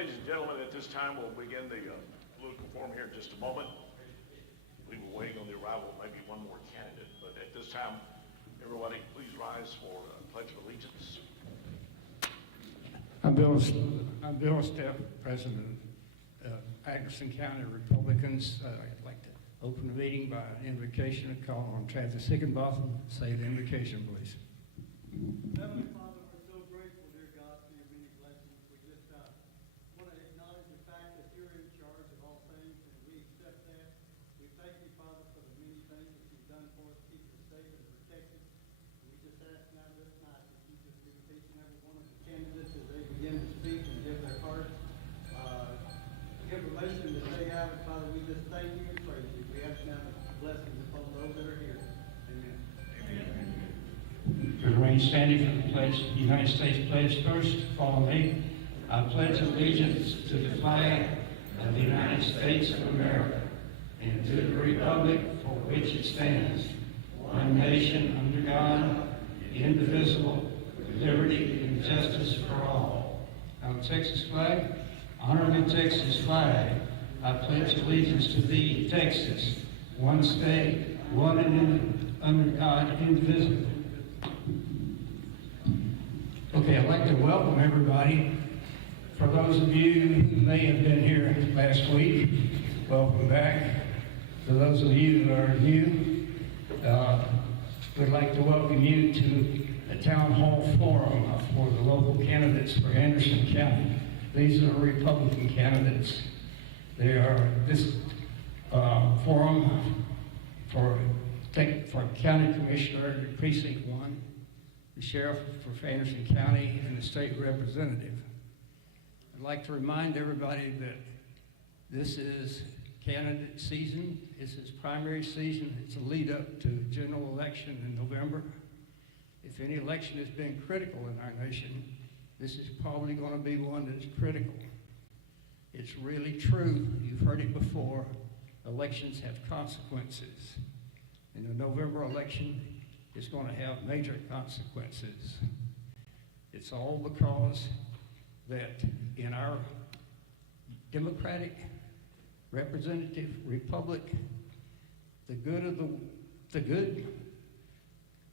Ladies and gentlemen, at this time we'll begin the political forum here in just a moment. We were waiting on the arrival of maybe one more candidate, but at this time, everybody please rise for Pledge of Allegiance. I'm Bill Steff, President of Anderson County Republicans. I'd like to open the meeting by an invocation and call on Travis Higginbotham. Say the invocation, please. Heavenly Father, we're so grateful, dear God, for your many blessings. We just want to acknowledge the fact that you're in charge of all things, and we accept that. We thank you, Father, for the many things that you've done for us, keep us safe and protected. We just ask now this night that you just be with each and every one of the candidates as they begin to speak and give their heart, information that they have. And Father, we just thank you and praise you. We ask now the blessings upon those that are here. Amen. Amen. We remain standing for the pledge, United States pledge first. Follow me. I pledge allegiance to the flag of the United States of America and to the republic for which it stands, one nation under God, indivisible, with liberty and justice for all. Now the Texas flag. Honoring the Texas flag, I pledge allegiance to thee, Texas, one state, one and under God, indivisible. Okay, I'd like to welcome everybody. For those of you who may have been here last week, welcome back. For those of you who are new, we'd like to welcome you to a town hall forum for the local candidates for Anderson County. These are Republican candidates. They are this forum for County Commissioner, Precinct 1, the Sheriff for Anderson County, and the State Representative. I'd like to remind everybody that this is candidate season. This is primary season. It's a lead up to general election in November. If any election has been critical in our nation, this is probably going to be one that's critical. It's really true. You've heard it before. Elections have consequences. And the November election is going to have major consequences. It's all because that in our democratic representative republic, the good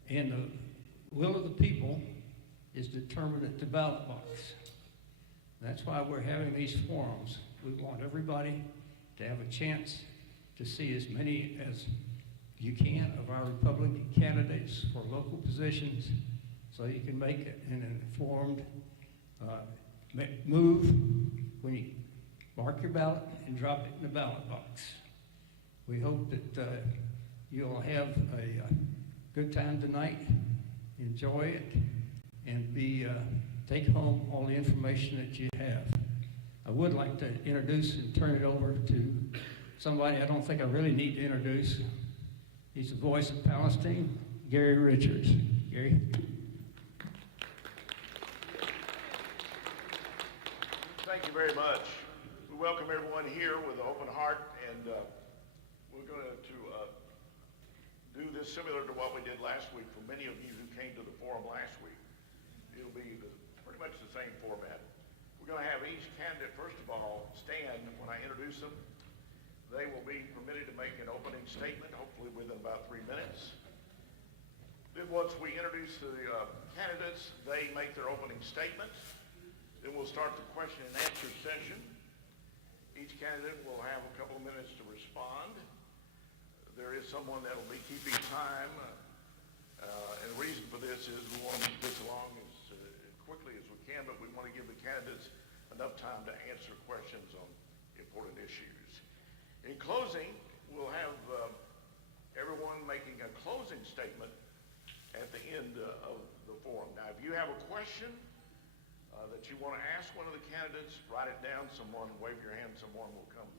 and the will of the people is determined at the ballot box. That's why we're having these forums. We want everybody to have a chance to see as many as you can of our Republican candidates for local positions so you can make an informed move when you mark your ballot and drop it in the ballot box. We hope that you'll have a good time tonight, enjoy it, and take home all the information that you have. I would like to introduce and turn it over to somebody I don't think I really need to introduce. He's the voice of Palestine, Gary Richards. Gary. Thank you very much. We welcome everyone here with an open heart, and we're going to do this similar to what we did last week. For many of you who came to the forum last week, it'll be pretty much the same format. We're going to have each candidate, first of all, stand when I introduce them. They will be permitted to make an opening statement, hopefully within about 3 minutes. Then once we introduce the candidates, they make their opening statement. Then we'll start the question and answer session. Each candidate will have a couple of minutes to respond. There is someone that will be keeping time. And the reason for this is we want to move this along as quickly as we can, but we want to give the candidates enough time to answer questions on important issues. In closing, we'll have everyone making a closing statement at the end of the forum. Now, if you have a question that you want to ask one of the candidates, write it down. Someone, wave your hand, someone will come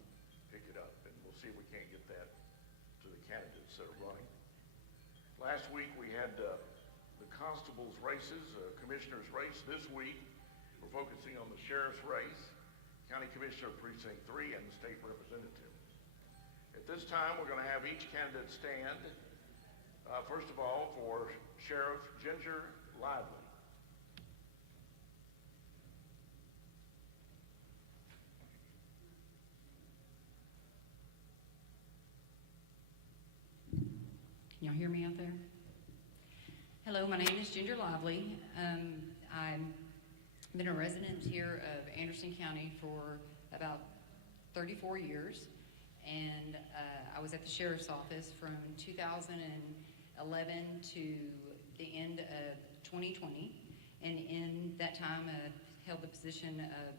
pick it up, and we'll see if we can't get that to the candidates that are running. Last week we had the constables' races, commissioner's race. This week we're focusing on the sheriff's race, county commissioner Precinct 3, and the state representative. At this time we're going to have each candidate stand. First of all, for Sheriff Ginger Lively. y'all hear me out there? Hello, my name is Ginger Lively. I've been a resident here of Anderson County for about 34 years, and I was at the sheriff's office from 2011 to the end of 2020, and in that time I held the position of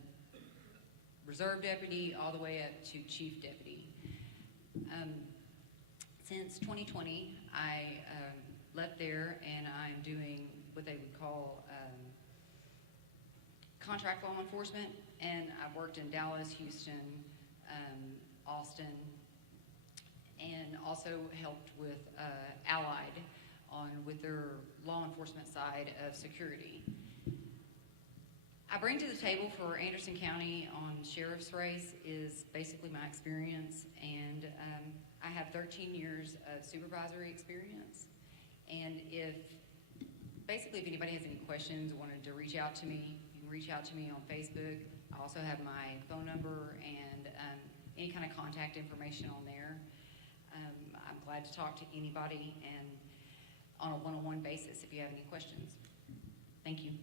reserve deputy all the way up to chief deputy. Since 2020, I left there, and I'm doing what they would call contract law enforcement, and I've worked in Dallas, Houston, Austin, and also helped with Allied with their law enforcement side of security. I bring to the table for Anderson County on sheriff's race is basically my experience, and I have 13 years of supervisory experience. And if anybody has any questions, wanted to reach out to me, you can reach out to me on Facebook. I also have my phone number and any kind of contact information on there. I'm glad to talk to anybody and on a one-on-one basis if you have any questions. Thank you.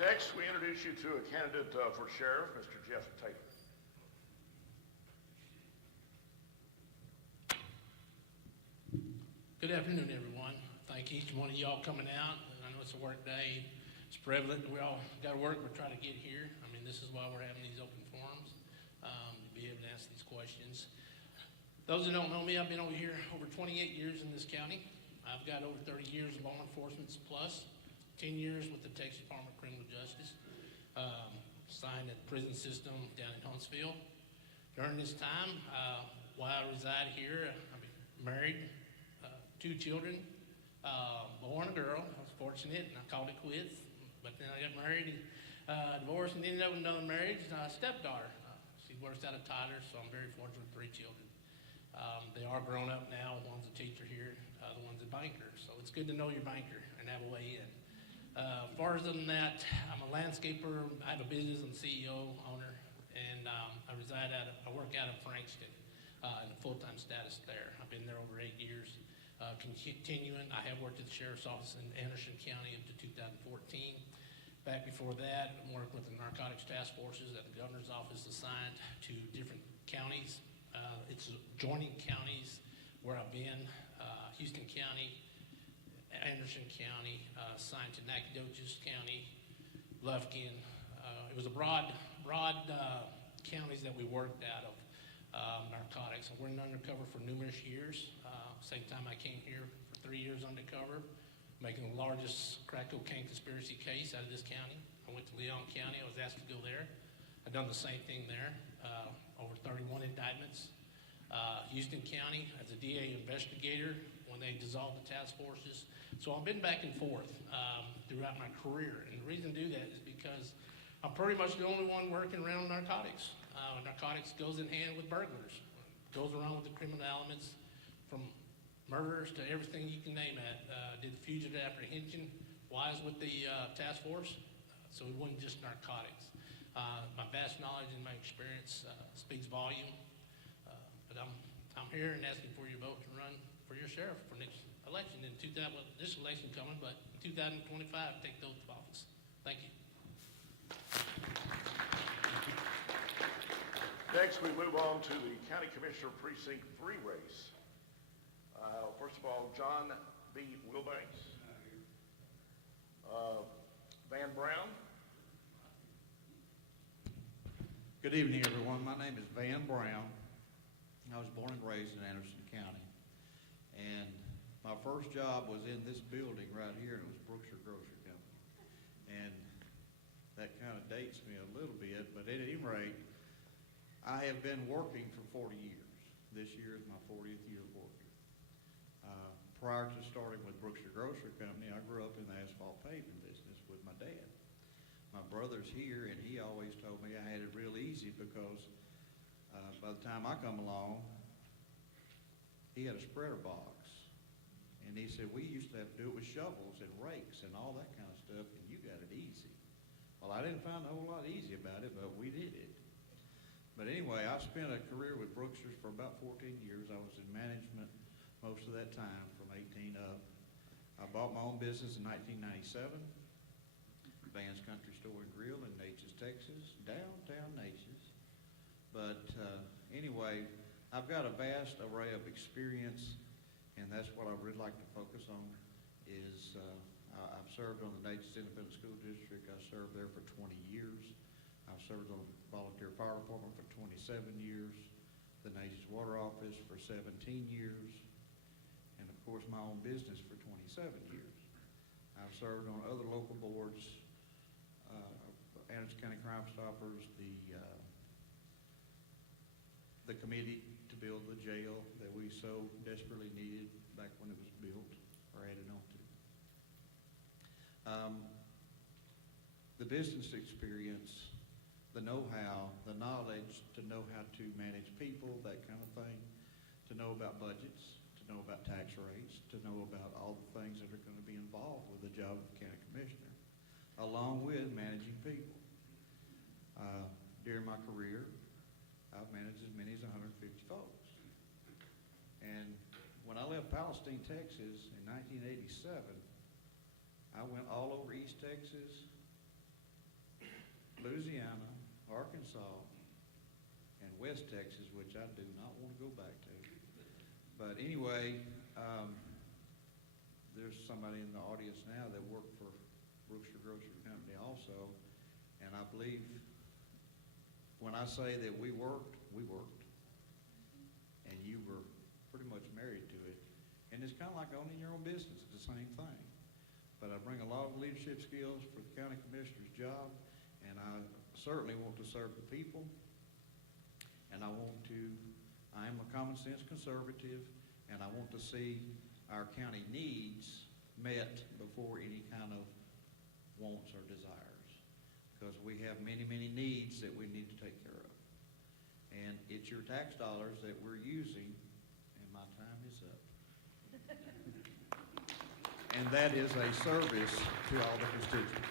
Next, we introduce you to a candidate for sheriff, Mr. Jeff Taylor. Good afternoon, everyone. Thank each one of y'all coming out. I know it's a work day. It's prevalent. We all got to work. We're trying to get here. I mean, this is why we're having these open forums, to be able to ask these questions. Those that don't know me, I've been over here over 28 years in this county. I've got over 30 years of law enforcement plus 10 years with the Texas Department of Criminal Justice, signed at the prison system down in Huntsville. During this time, while I reside here, I've been married, 2 children, boy and a girl. I was fortunate, and I called it quits. But then I got married and divorced and ended up with another marriage. A stepdaughter. She works out of Tyler, so I'm very fortunate with 3 children. They are grown up now. One's a teacher here, the other one's a banker. So it's good to know your banker and have a way in. As far as than that, I'm a landscaper. I have a business. I'm CEO, owner, and I work out of Frankston in a full-time status there. I've been there over 8 years. Continuing, I have worked at the sheriff's office in Anderson County up to 2014. Back before that, I worked with the narcotics task forces that the governor's office assigned to different counties. It's adjoining counties where I've been, Houston County, Anderson County, assigned to Nacogdoches County, Lufkin. It was a broad counties that we worked out of narcotics. I went undercover for numerous years. Same time I came here for 3 years undercover, making the largest crack cocaine conspiracy case out of this county. I went to Leon County. I was asked to go there. I've done the same thing there, over 31 indictments. Houston County as a DA investigator when they dissolved the task forces. So I've been back and forth throughout my career. And the reason to do that is because I'm pretty much the only one working around narcotics. Narcotics goes in hand with burglars. Goes around with the criminal elements from murders to everything you can name it. Did fugitive apprehension wise with the task force. So it wasn't just narcotics. My vast knowledge and my experience speaks volume. But I'm here and asking for your vote to run for your sheriff for next election in 2000. Well, this election coming, but in 2025, take the oath of office. Thank you. Next, we move on to the County Commissioner Precinct 3 race. First of all, John B. Wilbanks. Van Brown. Good evening, everyone. My name is Van Brown. I was born and raised in Anderson County. And my first job was in this building right here, and it was Brookshire Grocery Company. And that kind of dates me a little bit, but at any rate, I have been working for 40 years. This year is my 40th year of working. Prior to starting with Brookshire Grocery Company, I grew up in the asphalt paving business with my dad. My brother's here, and he always told me I had it real easy because by the time I come along, he had a spreader box. And he said, we used to have to do it with shovels and rakes and all that kind of stuff, and you got it easy. Well, I didn't find a whole lot easy about it, but we did it. But anyway, I spent a career with Brookshire's for about 14 years. I was in management most of that time, from 18 up. I bought my own business in 1997, Vance Country Store and Grill in Natchez, Texas, downtown Natchez. But anyway, I've got a vast array of experience, and that's what I would like to focus on. Is I've served on the Natchez Independent School District. I served there for 20 years. I've served on the volunteer fire department for 27 years, the Natchez Water Office for 17 years, and of course my own business for 27 years. I've served on other local boards, Anderson County Crime Stoppers, the committee to build the jail that we so desperately needed back when it was built or added on to. The business experience, the know-how, the knowledge to know how to manage people, that kind of thing, to know about budgets, to know about tax rates, to know about all the things that are going to be involved with the job of county commissioner, along with managing people. During my career, I've managed as many as 150 folks. And when I left Palestine, Texas in 1987, I went all over East Texas, Louisiana, Arkansas, and West Texas, which I do not want to go back to. But anyway, there's somebody in the audience now that worked for Brookshire Grocery Company also, and I believe when I say that we worked, and you were pretty much married to it. And it's kind of like owning your own business. It's the same thing. But I bring a lot of leadership skills for the county commissioner's job, and I certainly want to serve the people. And I am a common sense conservative, and I want to see our county needs met before any kind of wants or desires. Because we have many, many needs that we need to take care of. And it's your tax dollars that we're using, and my time is up. And that is a service to all the constituents.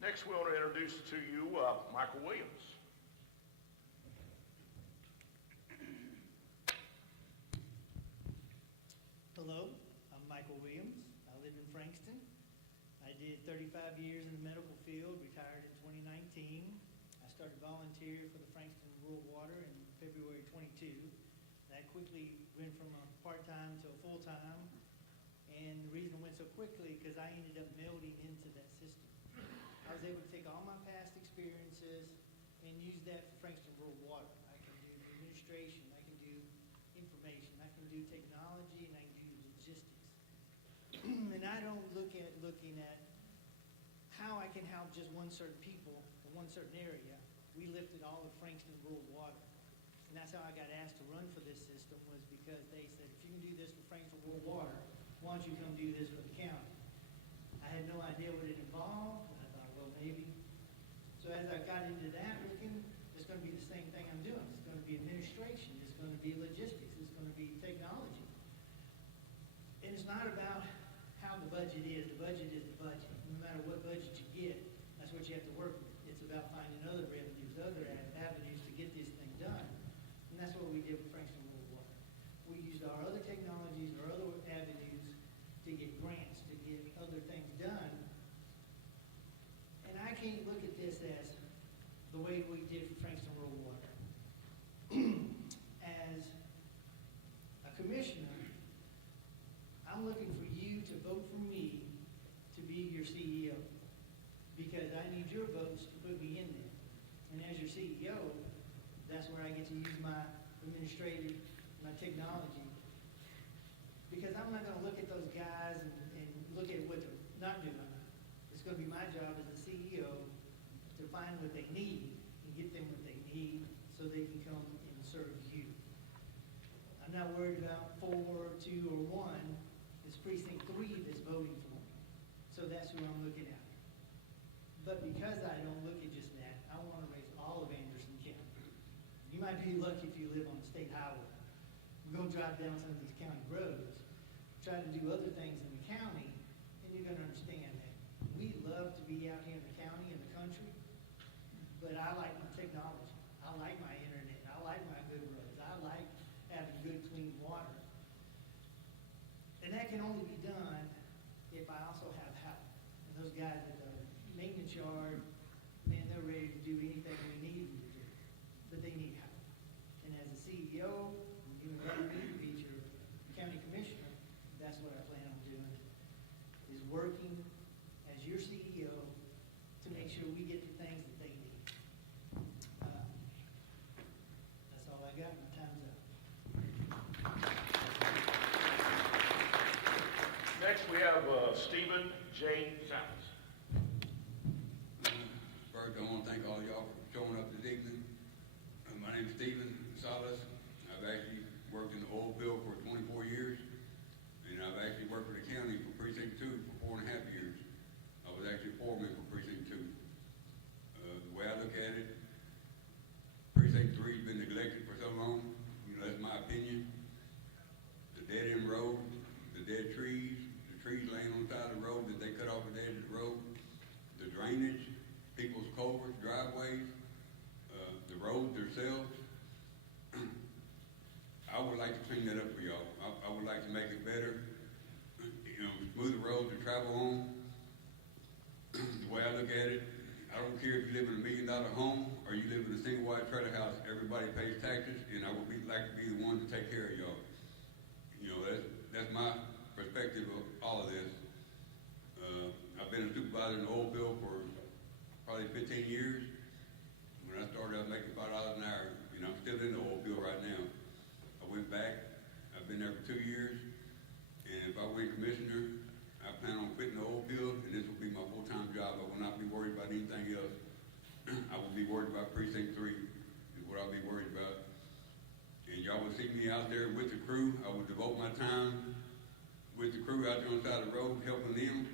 Next, we want to introduce to you Michael Williams. Hello, I'm Michael Williams. I live in Frankston. I did 35 years in the medical field, retired in 2019. I started volunteer for the Frankston Rural Water in February 22. That quickly went from a part-time to a full-time. And the reason it went so quickly, because I ended up melding into that system. I was able to take all my past experiences and use that for Frankston Rural Water. I can do administration, I can do information, I can do technology, and I can do logistics. And I don't look at looking at how I can help just one certain people in one certain area. We lifted all of Frankston Rural Water. And that's how I got asked to run for this system, was because they said, if you can do this for Frankston Rural Water, why don't you come do this for the county? I had no idea what it involved, and I thought, well, maybe. So as I got into that, looking, it's going to be the same thing I'm doing. It's going to be administration. It's going to be logistics. It's going to be technology. And it's not about how the budget is. The budget is the budget. No matter what budget you get, that's what you have to work with. It's about finding other revenues, other avenues to get this thing done. And that's what we did with Frankston Rural Water. We used our other technologies, our other avenues to get grants, to get other things done. And I can't look at this as the way we did for Frankston Rural Water. As a commissioner, I'm looking for you to vote for me to be your CEO, because I need your votes to put me in there. And as your CEO, that's where I get to use my administrative, my technology. Because I'm not going to look at those guys and look at what they're not doing. It's going to be my job as a CEO to find what they need and get them what they need so they can come and serve you. I'm not worried about 4, 2, or 1. It's Precinct 3 that's voting for me. So that's who I'm looking at. But because I don't look at just that, I want to raise all of Anderson County. You might be lucky if you live on the state highway. We're going to drive down some of these county roads, try to do other things in the county, and you're going to understand that. We love to be out here in the county, in the country, but I if I also have help. And those guys at the maintenance yard, man, they're ready to do anything we need them to do, but they need help. And as a CEO, you invited me to be your county commissioner, that's what I plan on doing, is working as your CEO to make sure we get the things that they need. That's all I got, my time's up. Next, we have Stephen J. Salas. First, I want to thank all y'all for showing up this evening. My name is Stephen Salas. I've actually worked in the oil field for 24 years, and I've actually worked for the county for Precinct 2 for 4.5 years. I was actually foreman for Precinct 2. The way I look at it, Precinct 3 has been neglected for so long. You know, that's my opinion. The dead-end road, the dead trees, the trees laying on the side of the road that they cut off at the edge of the road, the drainage, people's culverts, driveways, the roads themselves. I would like to clean that up for y'all. I would like to make it better, you know, smoother roads to travel on. The way I look at it, I don't care if you live in $1 million home or you live in a single wide trailer house. Everybody pays taxes, and I would like to be the one to take care of y'all. You know, that's my perspective of all of this. I've been a supervisor in the oil field for probably 15 years. When I started, I was making $5 an hour. You know, I'm still in the oil field right now. I went back. I've been there for 2 years, and if I win commissioner, I plan on quitting the oil field, and this will be my full-time job. I will not be worried about anything else. I will be worried about Precinct 3 is what I'll be worried about. And y'all will see me out there with the crew. I will devote my time with the crew out there on the side of the road, helping them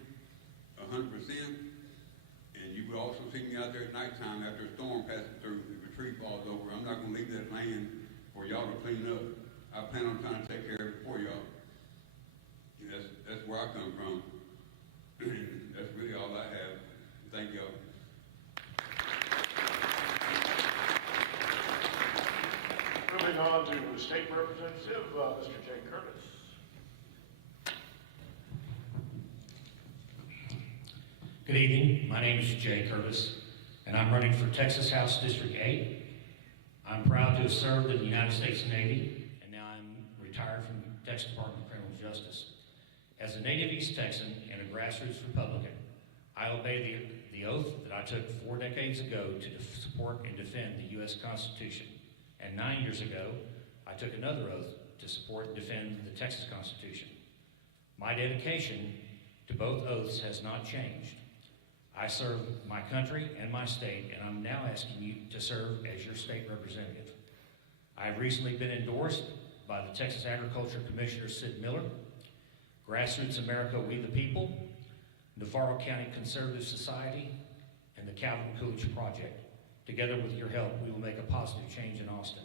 100%. And you will also see me out there at nighttime after a storm passes through. If a tree falls over, I'm not going to leave that land for y'all to clean up. I plan on trying to take care of it for y'all. That's where I come from. That's really all I have. Thank y'all. Moving on to State Representative, Mr. Jay Curtis. Good evening. My name is Jay Curtis, and I'm running for Texas House District 8. I'm proud to have served in the United States Navy, and now I'm retired from the Texas Department of Criminal Justice. As a native East Texan and a grassroots Republican, I obey the oath that I took 4 decades ago to support and defend the U.S. Constitution. And 9 years ago, I took another oath to support and defend the Texas Constitution. My dedication to both oaths has not changed. I serve my country and my state, and I'm now asking you to serve as your state representative. I've recently been endorsed by the Texas Agriculture Commissioner Sid Miller, Grassroots America We the People, Navarro County Conservative Society, and the Calvin Coolidge Project. Together with your help, we will make a positive change in Austin.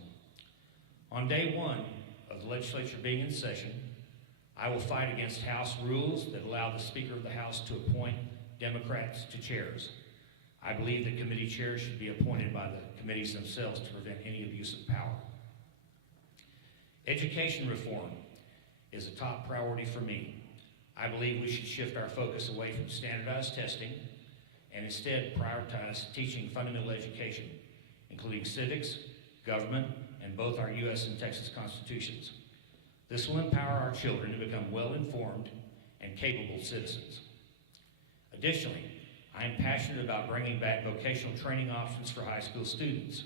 On day one of the legislature being in session, I will fight against House rules that allow the Speaker of the House to appoint Democrats to chairs. I believe that committee chairs should be appointed by the committees themselves to prevent any abuse of power. Education reform is a top priority for me. I believe we should shift our focus away from standardized testing and instead prioritize teaching fundamental education, including civics, government, and both our U.S. and Texas constitutions. This will empower our children to become well-informed and capable citizens. Additionally, I am passionate about bringing back vocational training options for high school students.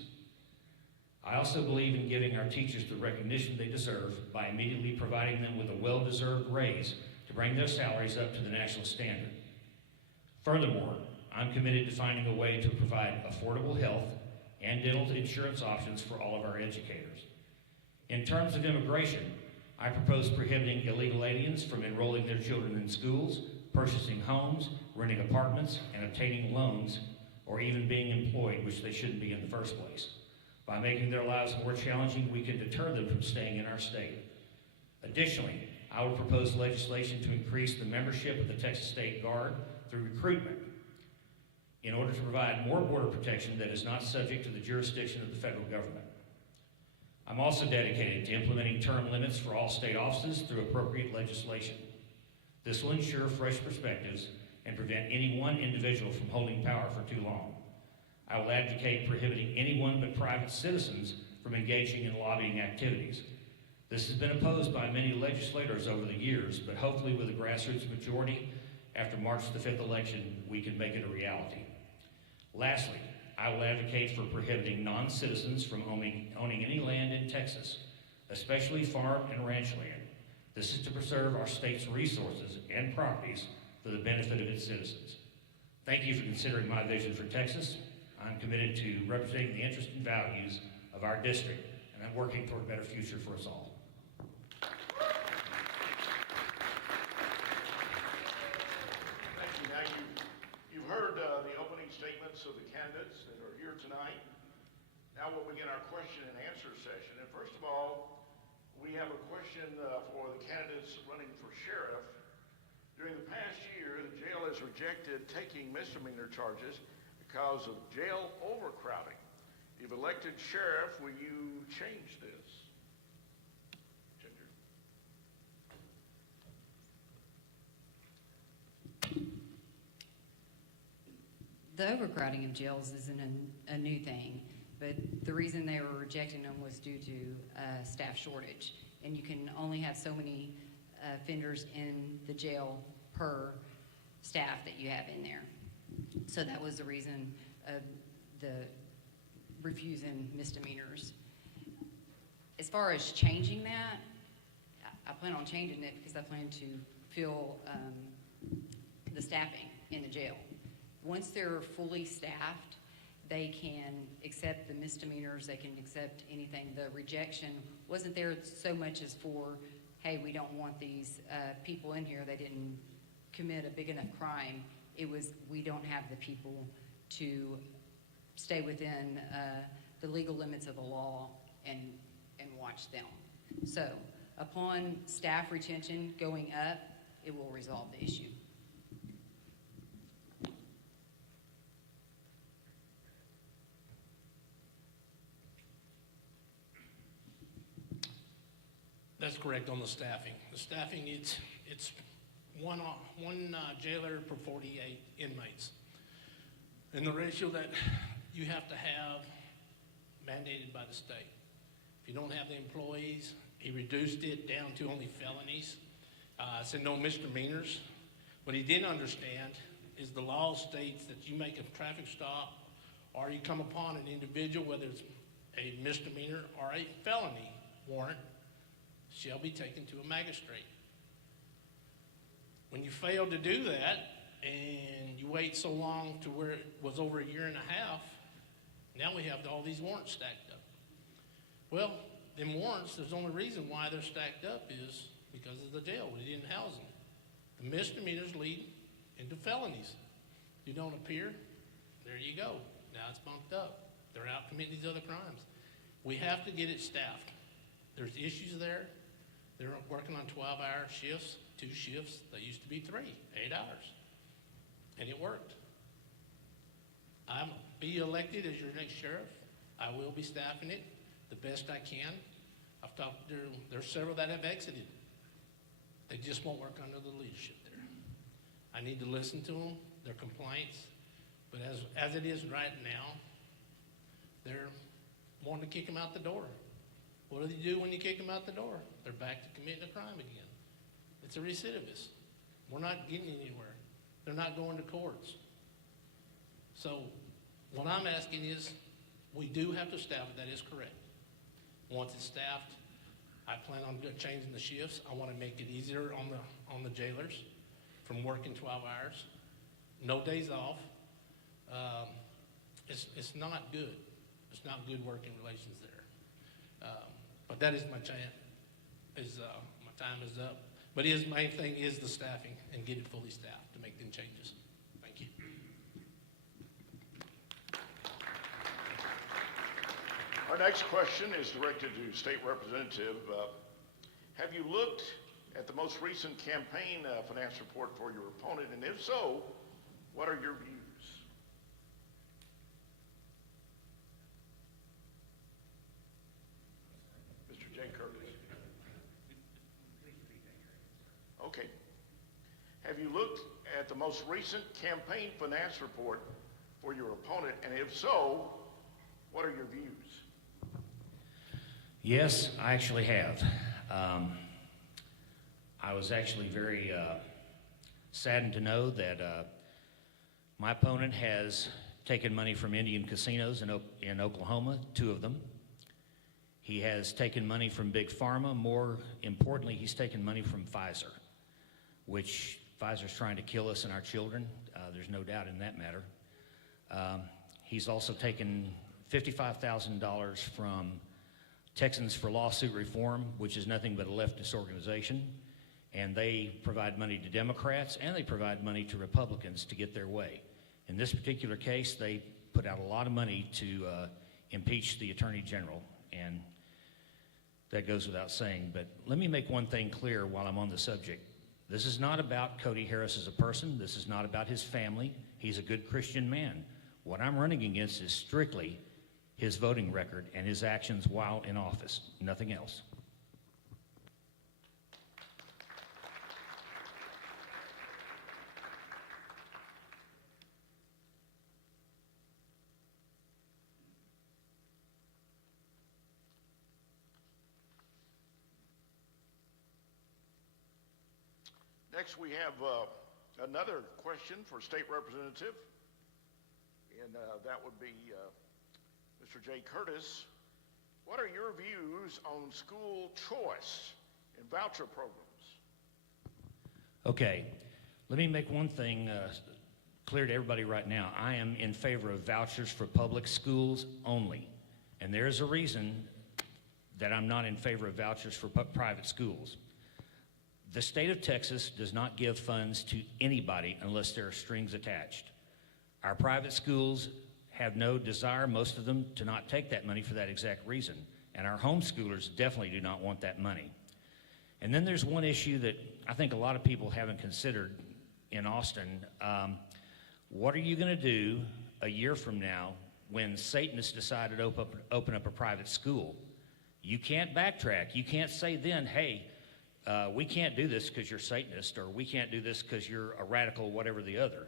I also believe in giving our teachers the recognition they deserve by immediately providing them with a well-deserved raise to bring their salaries up to the national standard. Furthermore, I'm committed to finding a way to provide affordable health and dental insurance options for all of our educators. In terms of immigration, I propose prohibiting illegal aliens from enrolling their children in schools, purchasing homes, renting apartments, and obtaining loans, or even being employed, which they shouldn't be in the first place. By making their lives more challenging, we can deter them from staying in our state. Additionally, I will propose legislation to increase the membership of the Texas State Guard through recruitment in order to provide more border protection that is not subject to the jurisdiction of the federal government. I'm also dedicated to implementing term limits for all state offices through appropriate legislation. This will ensure fresh perspectives and prevent any one individual from holding power for too long. I will advocate prohibiting anyone but private citizens from engaging in lobbying activities. This has been opposed by many legislators over the years, but hopefully with a grassroots majority after March the 5th election, we can make it a reality. Lastly, I will advocate for prohibiting non-citizens from owning any land in Texas, especially farm and ranch land. This is to preserve our state's resources and properties for the benefit of its citizens. Thank you for considering my vision for Texas. I'm committed to representing the interests and values of our district, and I'm working toward a better future for us all. Thank you. Now, you've heard the opening statements of the candidates that are here tonight. Now we'll begin our question and answer session. And first of all, we have a question for the candidates running for sheriff. During the past year, the jail has rejected taking misdemeanor charges because of jail overcrowding. If elected sheriff, will you change this? Ginger. The overcrowding of jails isn't a new thing, but the reason they were rejecting them was due to staff shortage. And you can only have so many offenders in the jail per staff that you have in there. So that was the reason of the refusing misdemeanors. As far as changing that, I plan on changing it because I plan to fill the staffing in the jail. Once they're fully staffed, they can accept the misdemeanors, they can accept anything. The rejection wasn't there so much as for, hey, we don't want these people in here, they didn't commit a big enough crime. It was, we don't have the people to stay within the legal limits of the law and watch them. So upon staff retention going up, it will resolve the issue. That's correct on the staffing. The staffing, it's one jailer per 48 inmates. And the ratio that you have to have mandated by the state. If you don't have the employees, he reduced it down to only felonies. Said no misdemeanors. What he didn't understand is the law states that you make a traffic stop or you come upon an individual, whether it's a misdemeanor or a felony warrant, shall be taken to a magistrate. When you fail to do that and you wait so long to where it was over a year and a half, now we have all these warrants stacked up. Well, them warrants, there's only reason why they're stacked up is because of the jail. We didn't house them. The misdemeanors lead into felonies. You don't appear, there you go. Now it's bumped up. They're out committing these other crimes. We have to get it staffed. There's issues there. They're working on 12-hour shifts, 2 shifts. They used to be 3, 8 hours. And it worked. I'm be elected as your next sheriff. I will be staffing it the best I can. I've talked to, there's several that have exited. They just won't work under the leadership there. I need to listen to them, their complaints. But as it is right now, they're wanting to kick them out the door. What do you do when you kick them out the door? They're back to committing a crime again. It's a recidivist. We're not getting anywhere. They're not going to courts. So what I'm asking is, we do have to staff it. That is correct. Once it's staffed, I plan on changing the shifts. I want to make it easier on the jailers from working 12 hours. No days off. It's not good. It's not good working relations there. But that is my chance. My time is up. But his main thing is the staffing and get it fully staffed to make them changes. Thank you. Our next question is directed to State Representative. Have you looked at the most recent campaign finance report for your opponent? And if so, what are your views? Mr. J. Curtis. Okay. at the most recent campaign finance report for your opponent? And if so, what are your views? Yes, I actually have. I was actually very saddened to know that my opponent has taken money from Indian casinos in Oklahoma, 2 of them. He has taken money from Big Pharma. More importantly, he's taken money from Pfizer, which Pfizer's trying to kill us and our children. There's no doubt in that matter. He's also taken $55,000 from Texans for Lawsuit Reform, which is nothing but a leftist organization. And they provide money to Democrats and they provide money to Republicans to get their way. In this particular case, they put out a lot of money to impeach the Attorney General, and that goes without saying. But let me make one thing clear while I'm on the subject. This is not about Cody Harris as a person. This is not about his family. He's a good Christian man. What I'm running against is strictly his voting record and his actions while in office, nothing else. Next, we have another question for State Representative, and that would be Mr. Jay Curtis. What are your views on school choice and voucher programs? Okay, let me make one thing clear to everybody right now. I am in favor of vouchers for public schools only, and there's a reason that I'm not in favor of vouchers for private schools. The state of Texas does not give funds to anybody unless there are strings attached. Our private schools have no desire, most of them, to not take that money for that exact reason. And our homeschoolers definitely do not want that money. And then there's one issue that I think a lot of people haven't considered in Austin. What are you going to do a year from now when Satanists decide to open up a private school? You can't backtrack. You can't say then, hey, we can't do this because you're Satanist, or we can't do this because you're a radical, whatever the other.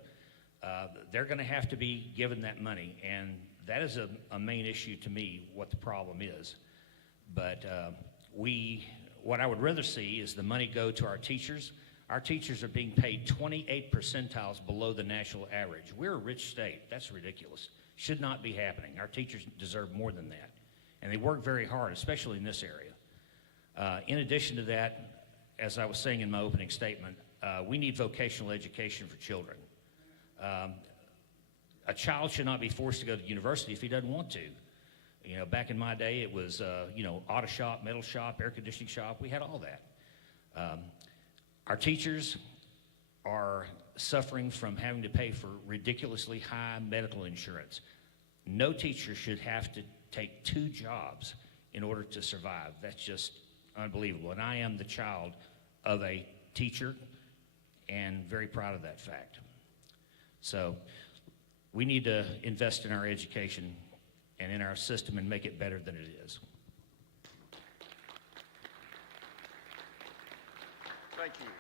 They're going to have to be given that money, and that is a main issue to me, what the problem is. But what I would rather see is the money go to our teachers. Our teachers are being paid 28 percentiles below the national average. We're a rich state. That's ridiculous. Should not be happening. Our teachers deserve more than that, and they work very hard, especially in this area. In addition to that, as I was saying in my opening statement, we need vocational education for children. A child should not be forced to go to university if he doesn't want to. You know, back in my day, it was, auto shop, metal shop, air conditioning shop. We had all that. Our teachers are suffering from having to pay for ridiculously high medical insurance. No teacher should have to take 2 jobs in order to survive. That's just unbelievable. And I am the child of a teacher and very proud of that fact. So we need to invest in our education and in our system and make it better than it is. Thank you.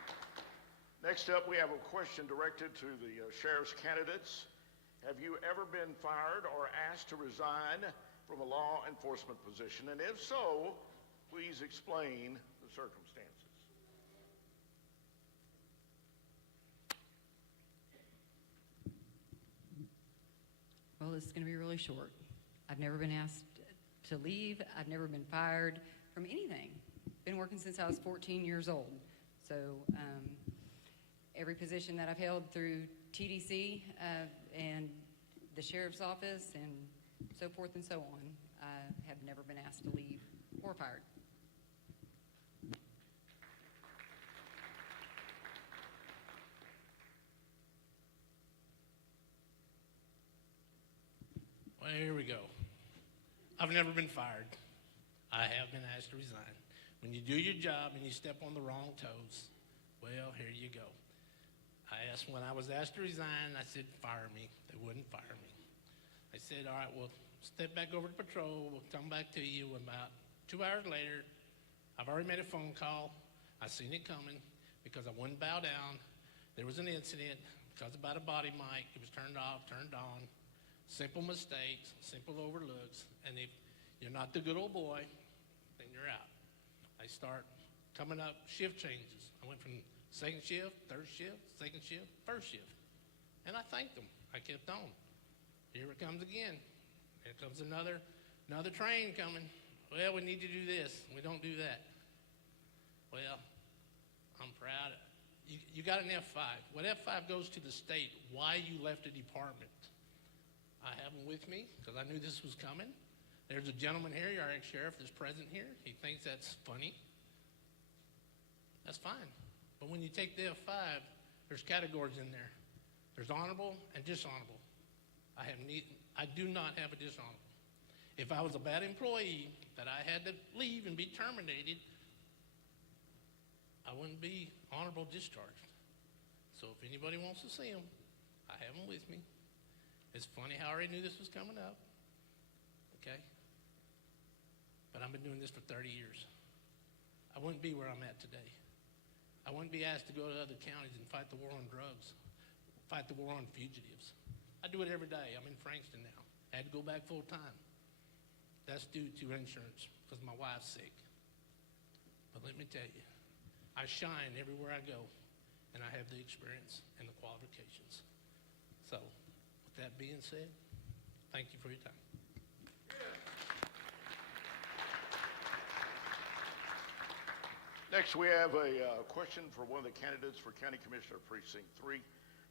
Next up, we have a question directed to the sheriff's candidates. Have you ever been fired or asked to resign from a law enforcement position? And if so, please explain the circumstances. Well, this is going to be really short. I've never been asked to leave. I've never been fired from anything. Been working since I was 14 years old. So every position that I've held through TDC and the sheriff's office and so forth and so on, I have never been asked to leave or fired. Well, here we go. I've never been fired. I have been asked to resign. When you do your job and you step on the wrong toes, well, here you go. When I was asked to resign, I said, fire me. They wouldn't fire me. I said, all right, well, step back over to patrol. We'll come back to you. About 2 hours later, I've already made a phone call. I seen it coming because I wouldn't bow down There was an incident because about a body mic. It was turned off, turned on. Simple mistakes, simple overlooks. And if you're not the good old boy, then you're out. They start coming up shift changes. I went from second shift, third shift, second shift, first shift. And I thanked them. I kept on. Here it comes again. Here comes another train coming. Well, we need to do this. We don't do that. Well, I'm proud. You got an F5. When F5 goes to the state, why you left the department? I have them with me because I knew this was coming. There's a gentleman here, our ex-sheriff, that's present here. He thinks that's funny. That's fine. But when you take the F5, there's categories in there. There's honorable and dishonorable. I do not have a dishonorable. If I was a bad employee that I had to leave and be terminated, I wouldn't be honorable discharged. So if anybody wants to see them, I have them with me. It's funny how I already knew this was coming up. Okay? But I've been doing this for 30 years. I wouldn't be where I'm at today. I wouldn't be asked to go to other counties and fight the war on drugs, fight the war on fugitives. I do it every day. I'm in Frankston now. I had to go back full time. That's due to insurance because my wife's sick. But let me tell you, I shine everywhere I go, and I have the experience and the qualifications. So, with that being said, thank you for your time. Next, we have a question for one of the candidates for County Commissioner Precinct 3.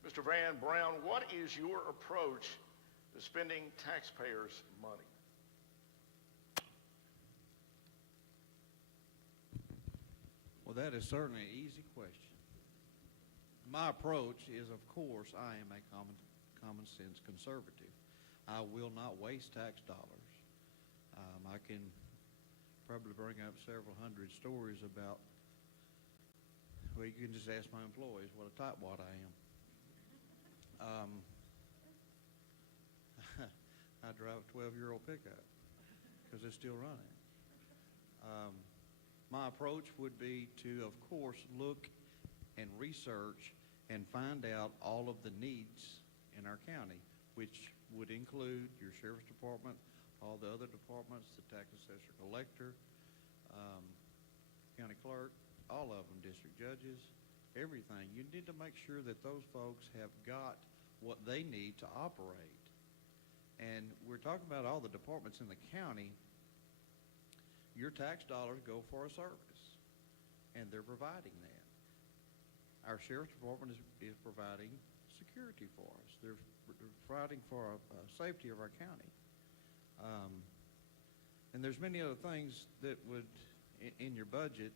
Mr. Van Brown, what is your approach to spending taxpayers' money? Well, that is certainly an easy question. My approach is, of course, I am a common sense conservative. I will not waste tax dollars. I can probably bring up several hundred stories about, well, you can just ask my employees what a tightwad I am. I drive a 12-year-old pickup because it's still running. My approach would be to, of course, look and research and find out all of the needs in our county, which would include your sheriff's department, all the other departments, the tax assessor collector, county clerk, all of them, district judges, everything. You need to make sure that those folks have got what they need to operate. And we're talking about all the departments in the county. Your tax dollars go for a service, and they're providing that. Our sheriff's department is providing security for us. They're providing for safety of our county. And there's many other things that would, in your budget,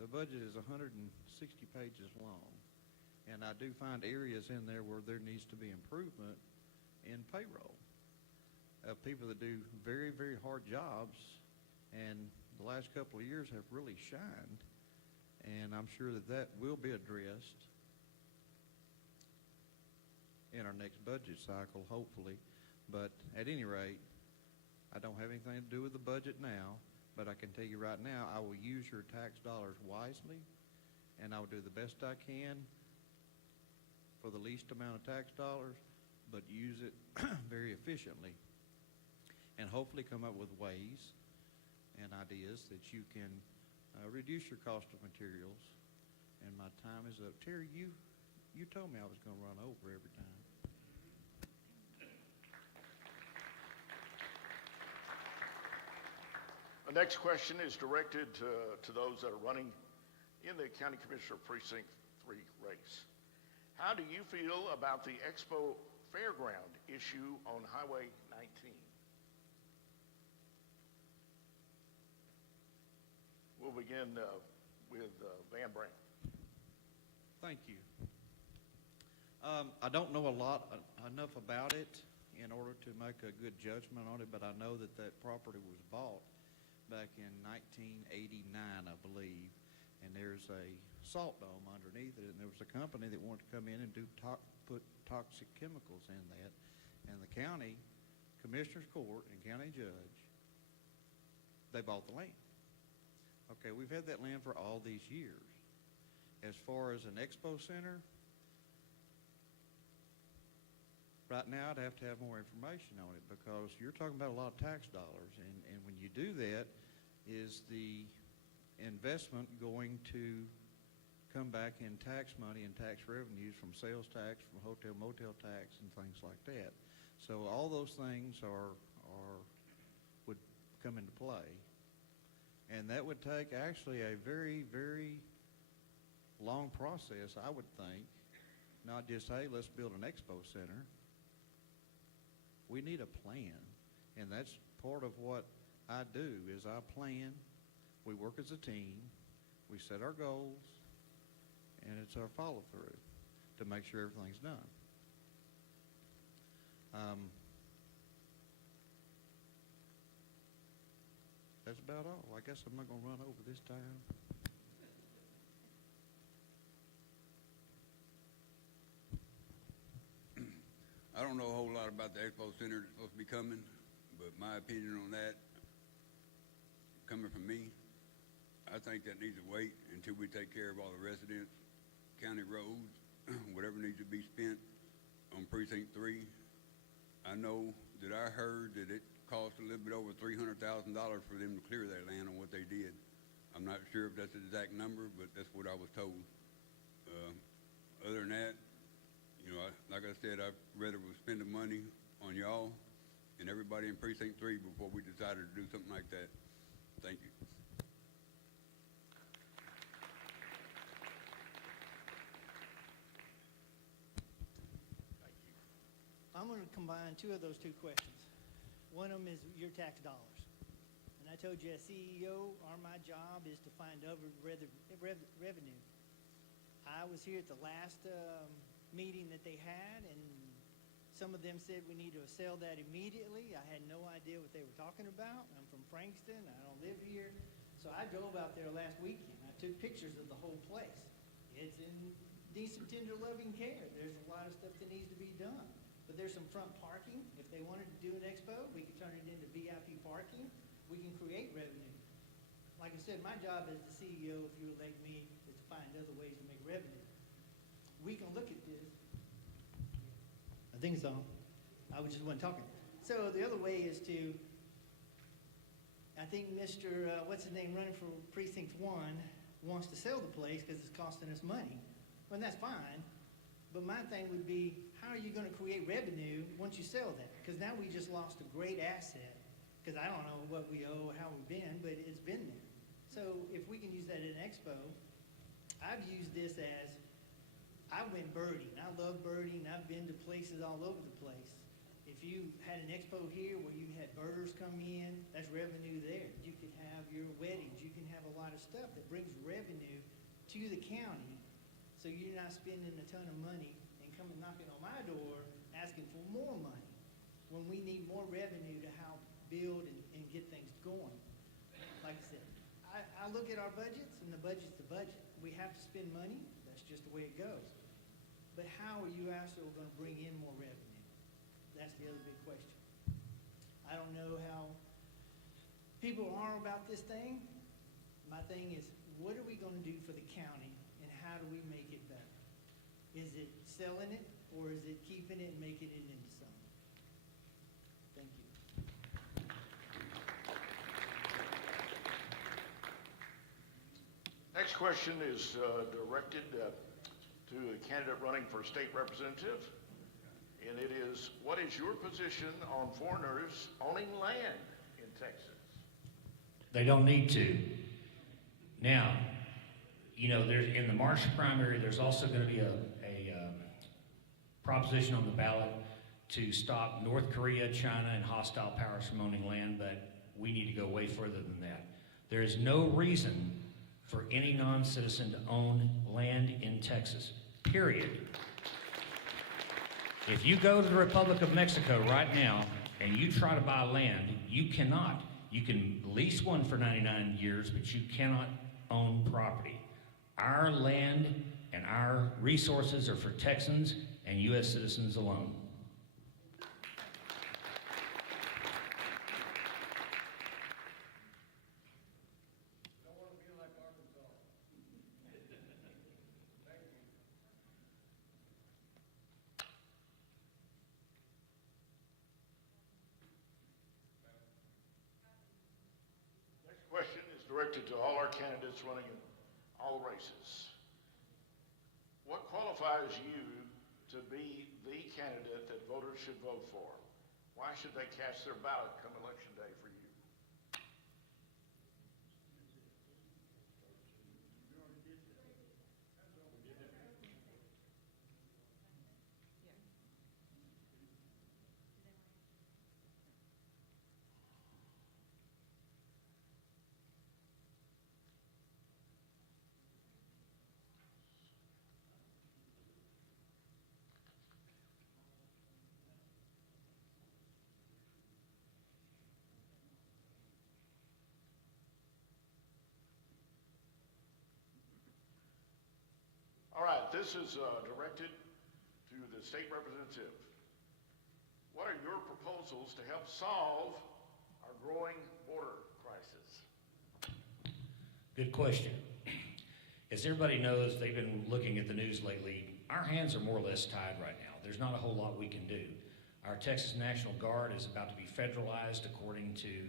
the budget is 160 pages long. And I do find areas in there where there needs to be improvement in payroll. People that do very, very hard jobs, and the last couple of years have really shined, and I'm sure that that will be addressed in our next budget cycle, hopefully. But at any rate, I don't have anything to do with the budget now, but I can tell you right now, I will use your tax dollars wisely, and I will do the best I can for the least amount of tax dollars, but use it very efficiently, and hopefully come up with ways and ideas that you can reduce your cost of materials. And my time is up. Terry, you told me I was going to run over every time. The next question is directed to those that are running in the County Commissioner Precinct 3 race. How do you feel about the Expo Fairground issue on Highway 19? We'll begin with Van Brown. Thank you. I don't know enough about it in order to make a good judgment on it, but I know that that property was bought back in 1989, I believe, and there's a salt dome underneath it, and there was a company that wanted to come in and put toxic chemicals in that, and the county commissioner's court and county judge, they bought the land. Okay, we've had that land for all these years. As far as an expo center, Right now, I'd have to have more information on it because you're talking about a lot of tax dollars. And when you do that, is the investment going to come back in tax money and tax revenues from sales tax, from hotel motel tax and things like that? So all those things would come into play. And that would take actually a very, very long process, I would think. Not just, hey, let's build an expo center. We need a plan. And that's part of what I do is I plan. We work as a team. We set our goals. And it's our follow-through to make sure everything's done. That's about all. I guess I'm not going to run over this time. I don't know a whole lot about the expo center that's supposed to be coming, but my opinion on that, coming from me, I think that needs to wait until we take care of all the residents, county roads, whatever needs to be spent on Precinct 3. I know that I heard that it cost a little bit over $300,000 for them to clear that land on what they did. I'm not sure if that's the exact number, but that's what I was told. Other than that, you know, like I said, I'd rather we spend the money on y'all and everybody in Precinct 3 before we decided to do something like that. Thank you. I'm going to combine two of those two questions. One of them is your tax dollars. And I told you as CEO, my job is to find other revenue. I was here at the last meeting that they had, and some of them said we need to sell that immediately. I had no idea what they were talking about. I'm from Frankston. I don't live here. So I drove out there last weekend. I took pictures of the whole place. It's in decent, tender, loving care. There's a lot of stuff that needs to be done. But there's some front parking. If they wanted to do an expo, we could turn it into VIP parking. We can create revenue. Like I said, my job as the CEO, if you elect me, is to find other ways to make revenue. We can look at this. I think it's on. I was just wasn't talking. So the other way is to, I think Mr. What's his name running for Precinct 1 wants to sell the place because it's costing us money. Well, that's fine. But my thing would be, how are you going to create revenue once you sell that? Because now we just lost a great asset. Because I don't know what we owe, how we've been, but it's been there. So if we can use that at an expo, I've used this as, I went birding. I love birding. I've been to places all over the place. If you had an expo here where you had birders come in, that's revenue there. You could have your weddings. You can have a lot of stuff that brings revenue to the county, so you're not spending a ton of money and coming knocking on my door asking for more money when we need more revenue to help build and get things going. Like I said, I look at our budgets, and the budget's the budget. We have to spend money. That's just the way it goes. But how are you also going to bring in more revenue? That's the other big question. I don't know how people are about this thing. My thing is, what are we going to do for the county, and how do we make it better? Is it selling it, or is it keeping it and making it into something? Thank you. Next question is directed to the candidate running for state representative. And it is, what is your position on foreigners owning land in Texas? They don't need to. Now, you know, there's, in the Marsh primary, there's also going to be a proposition on the ballot to stop North Korea, China, and hostile powers from owning land, but we need to go way further than that. There is no reason for any non-citizen to own land in Texas, period. If you go to the Republic of Mexico right now and you try to buy land, you cannot. You can lease one for 99 years, but you cannot own property. Our land and our resources are for Texans and U.S. citizens alone. question is directed to all our candidates running in all races. What qualifies you to be the candidate that voters should vote for? Why should they cast their ballot come election day for you? All right, this is directed to the state representative. What are your proposals to help solve our growing border crisis? Good question. As everybody knows, they've been looking at the news lately. Our hands are more or less tied right now. There's not a whole lot we can do. Our Texas National Guard is about to be federalized according to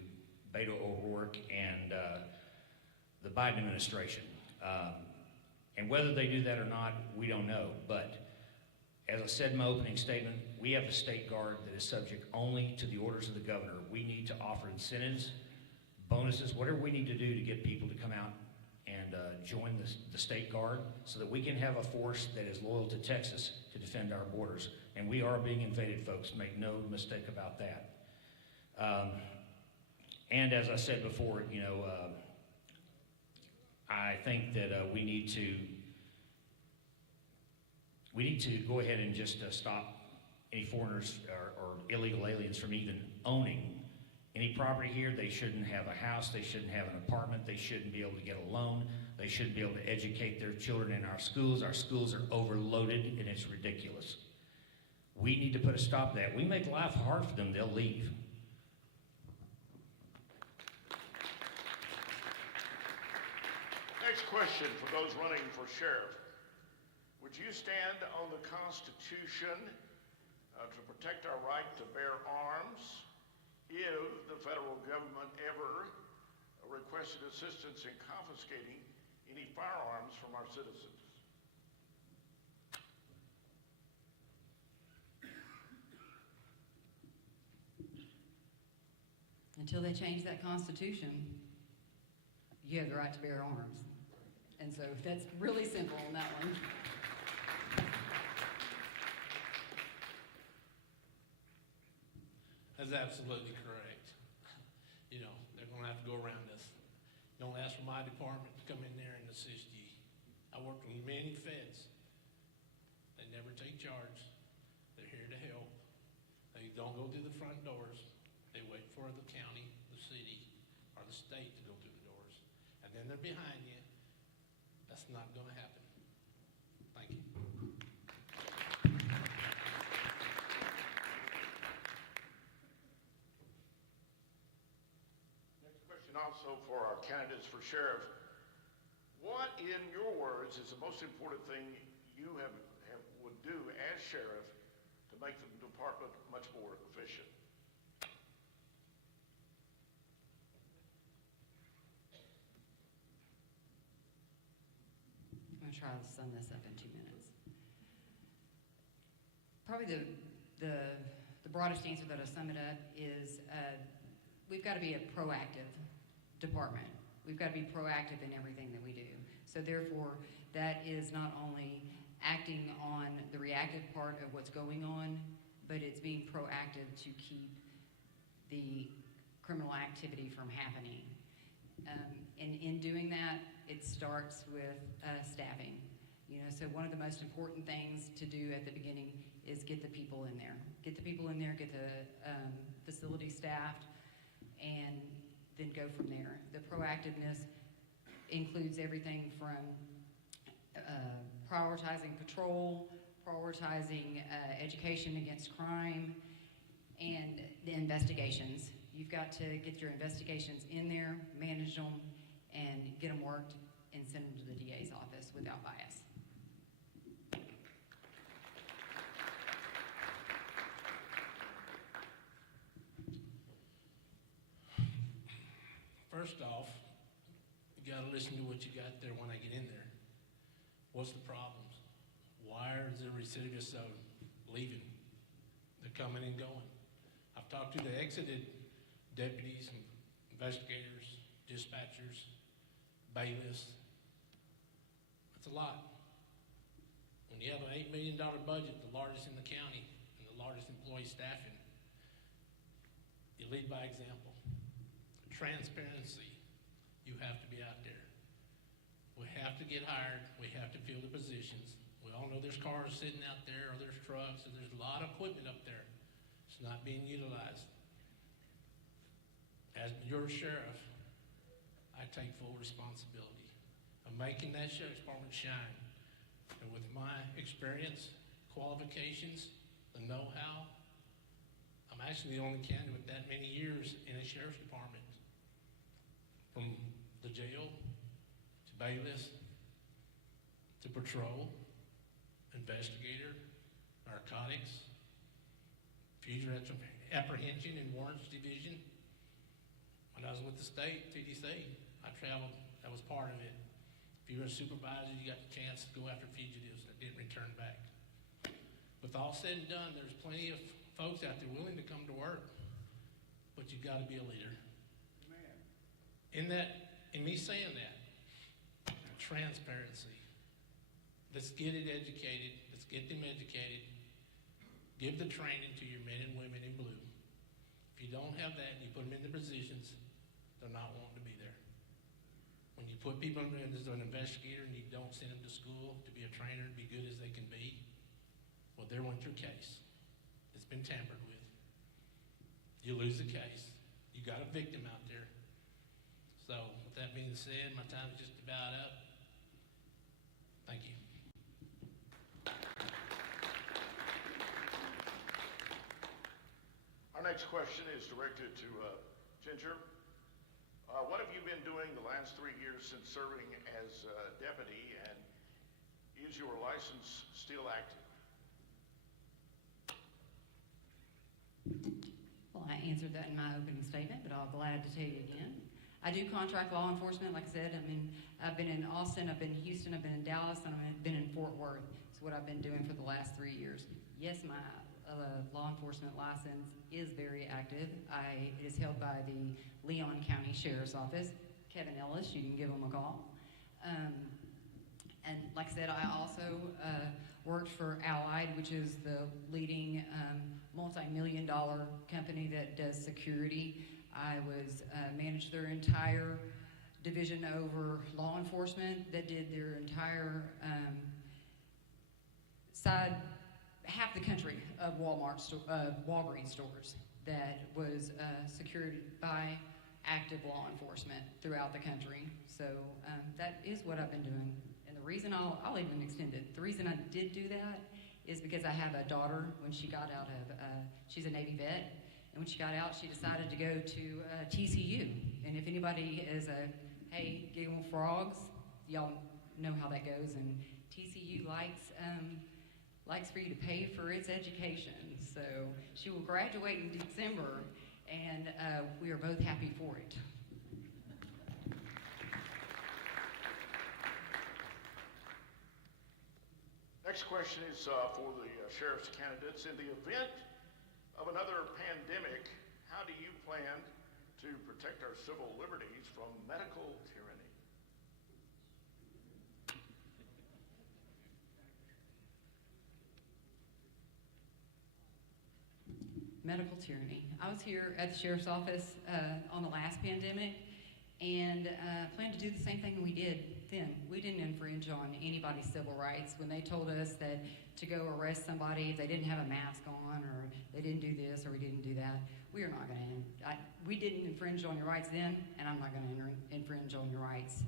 Beto O'Rourke and the Biden administration. And whether they do that or not, we don't know. But as I said in my opening statement, we have a state guard that is subject only to the orders of the governor. We need to offer incentives, bonuses, whatever we need to do to get people to come out and join the state guard so that we can have a force that is loyal to Texas to defend our borders. And we are being invaded, folks. Make no mistake about that. And as I said before, you know, I think that we need to go ahead and just stop any foreigners or illegal aliens from even owning any property here. They shouldn't have a house. They shouldn't have an apartment. They shouldn't be able to get a loan. They shouldn't be able to educate their children in our schools. Our schools are overloaded, and it's ridiculous. We need to put a stop to that. We make life hard for them, they'll leave. Next question for those running for sheriff. Would you stand on the Constitution to protect our right to bear arms if the federal government ever requested assistance in confiscating any firearms from our citizens? Until they change that constitution, you have the right to bear arms. And so that's really simple on that one. That's absolutely correct. You know, they're gonna have to go around us. Don't ask for my department to come in there and assist you. I worked with many feds. They never take charge. They're here to help. They don't go through the front doors. They wait for the county, the city, or the state to go through the doors. And then they're behind you. That's not gonna happen. Thank you. Next question also for our candidates for sheriff. What, in your words, is the most important thing you would do as sheriff to make the department much more efficient? I'm gonna try to sum this up in 2 minutes. Probably the broadest answer that I sum it up is we've got to be a proactive department. We've got to be proactive in everything that we do. So therefore, that is not only acting on the reactive part of what's going on, but it's being proactive to keep the criminal activity from happening. And in doing that, it starts with staffing. You know, so one of the most important things to do at the beginning is get the people in there. Get the people in there, get the facility staffed, and then go from there. The proactiveness includes everything from prioritizing patrol, prioritizing education against crime, and the investigations. You've got to get your investigations in there, manage them, and get them worked, and send them to the DA's office without bias. First off, You gotta listen to what you got there when I get in there. What's the problems? Why are the recidivists leaving? They're coming and going. I've talked to the exited deputies, and investigators, dispatchers, bailiffs. That's a lot. When you have an $8 million budget, the largest in the county, and the largest employee staffing, you lead by example. Transparency. You have to be out there. We have to get hired. We have to fill the positions. We all know there's cars sitting out there, or there's trucks, or there's a lot of equipment up there. It's not being utilized. As your sheriff, I take full responsibility of making that sheriff's department shine. And with my experience, qualifications, the know-how, I'm actually the only candidate with that many years in a sheriff's department. From the jail, to bailiffs, to patrol, investigator, narcotics, fugitive apprehension and warrants division. When I was with the state, TDC, I traveled, that was part of it. If you were a supervisor, you got the chance to go after fugitives that didn't return back. With all said and done, there's plenty of folks out there willing to come to work, but you gotta be a leader. In me saying that, transparency. Let's get it educated. Let's get them educated. Give the training to your men and women in blue. If you don't have that and you put them in the positions, they're not wanting to be there. When you put people in as an investigator and you don't send them to school to be a trainer and be good as they can be, well, there went your case. It's been tampered with. You lose the case. You got a victim out there. So, with that being said, my time is just about up. Thank you. Our next question is directed to Ginger. What have you been doing the last 3 years since serving as deputy, and is your license still active? Well, I answered that in my opening statement, but I'll be glad to tell you again. I do contract law enforcement, like I said. I've been in Austin, I've been in Houston, I've been in Dallas, and I've been in Fort Worth. It's what I've been doing for the last 3 years. Yes, my law enforcement license is very active. It is held by the Leon County Sheriff's Office. Kevin Ellis, you can give him a call. And like I said, I also worked for Allied, which is the leading multi-million-dollar company that does security. I managed their entire division over law enforcement that did their entire half the country of Walgreens stores that was secured by active law enforcement throughout the country. So that is what I've been doing. And the reason I'll even extend it. The reason I did do that is because I have a daughter. When she got out of, she's a Navy vet. And when she got out, she decided to go to TCU. And if anybody is hey, Giggle Frogs, y'all know how that goes. And TCU likes for you to pay for its education. So she will graduate in December, and we are both happy for it. Next question is for the sheriff's candidates. In the event of another pandemic, how do you plan to protect our civil liberties from medical tyranny? Medical tyranny. I was here at the sheriff's office on the last pandemic, and plan to do the same thing we did then. We didn't infringe on anybody's civil rights when they told us that to go arrest somebody if they didn't have a mask on, or they didn't do this, or we didn't do that. We are not going to. We didn't infringe on your rights then, and I'm not going to infringe on your rights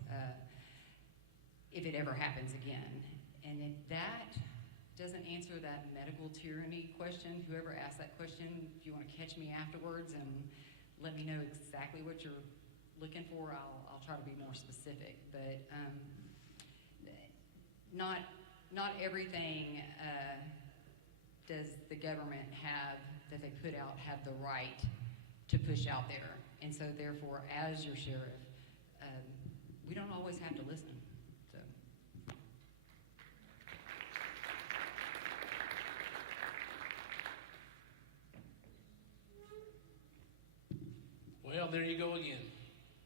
if it ever happens again. And if that doesn't answer that medical tyranny question, whoever asked that question, if you want to catch me afterwards and let me know exactly what you're looking for, I'll try to be more specific. But not everything does the government have that they put out have the right to push out there. And so therefore, as your sheriff, we don't always have to listen, so. Well, there you go again,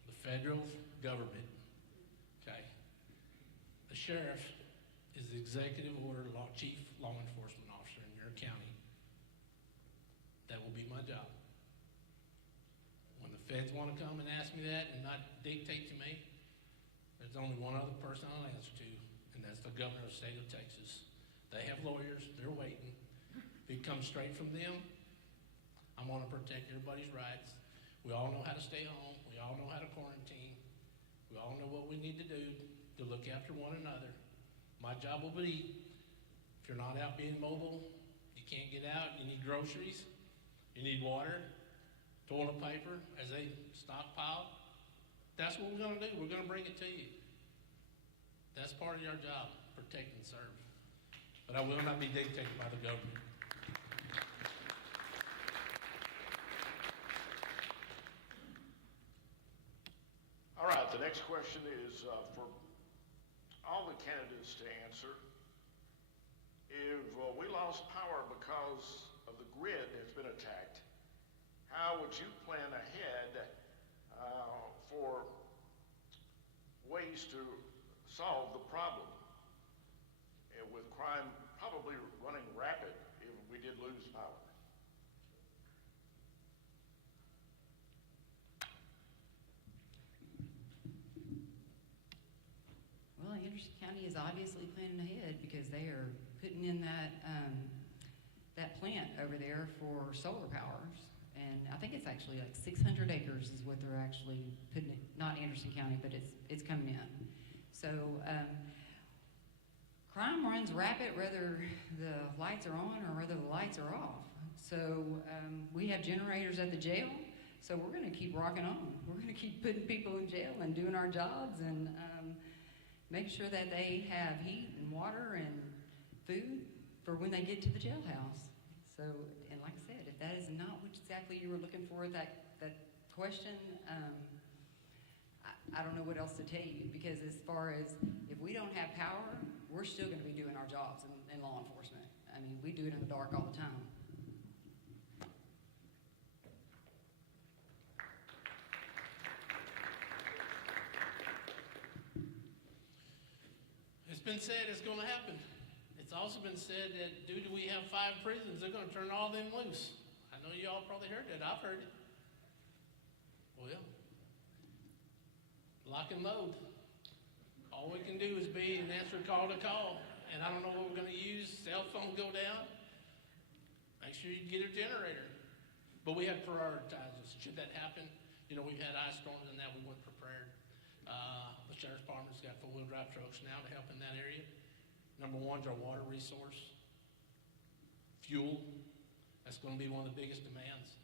the federal government, okay? The sheriff is the executive order chief law enforcement officer in your county. That will be my job. When the feds want to come and ask me that and not dictate to me, there's only one other person I'll answer to, and that's the governor of the state of Texas. They have lawyers, they're waiting. If it comes straight from them, I'm going to protect everybody's rights. We all know how to stay home. We all know how to quarantine. We all know what we need to do to look after one another. My job will be, if you're not out being mobile, you can't get out, you need groceries, you need water, toilet paper as they stockpile. That's what we're going to do. We're going to bring it to you. That's part of your job, protect and serve. But I will not be dictated by the government. All right, the next question is for all the candidates to answer. If we lost power because of the grid has been attacked, how would you plan ahead for ways to solve the problem? With crime probably running rapid if we did lose power. Well, Anderson County is obviously planning ahead because they are putting in that plant over there for solar powers. And I think it's actually like 600 acres is what they're actually putting it, not Anderson County, but it's coming in. So crime runs rapid whether the lights are on or whether the lights are off. So we have generators at the jail, so we're going to keep rocking on. We're going to keep putting people in jail and doing our jobs and make sure that they have heat and water and food for when they get to the jailhouse. So, and like I said, if that is not what exactly you were looking for, that question, I don't know what else to tell you, because as far as if we don't have power, we're still going to be doing our jobs in law enforcement. I mean, we do it in the dark all the time. It's been said it's going to happen. It's also been said that due to we have 5 prisons, they're going to turn all them loose. I know you all probably heard that. I've heard it. Well, lock and load. All we can do is be an answer call to call. And I don't know what we're going to use. Cell phone go down. Make sure you get a generator. But we have to prioritize this. Should that happen, you know, we've had ice storms and that we weren't prepared. The Sheriff's Department's got 4-wheel drive trucks now to help in that area. Number one's our water resource. Fuel. That's going to be one of the biggest demands.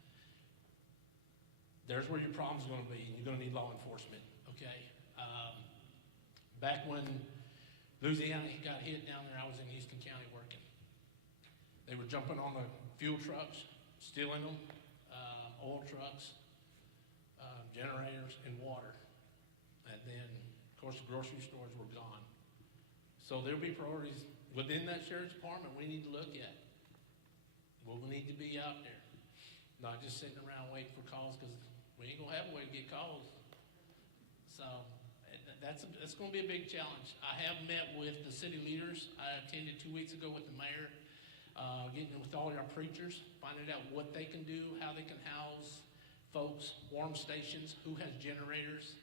There's where your problem's going to be. You're going to need law enforcement, okay? Back when Louisiana got hit down there, I was in Houston County working. They were jumping on the fuel trucks, stealing them, oil trucks, generators, and water. And then, of course, the grocery stores were gone. So there'll be priorities within that Sheriff's Department we need to look at. We'll need to be out there, not just sitting around waiting for calls, because we ain't going to have a way to get calls. So that's going to be a big challenge. I have met with the city leaders. I attended 2 weeks ago with the mayor, getting with all our preachers, finding out what they can do, how they can house folks, warm stations, who has generators.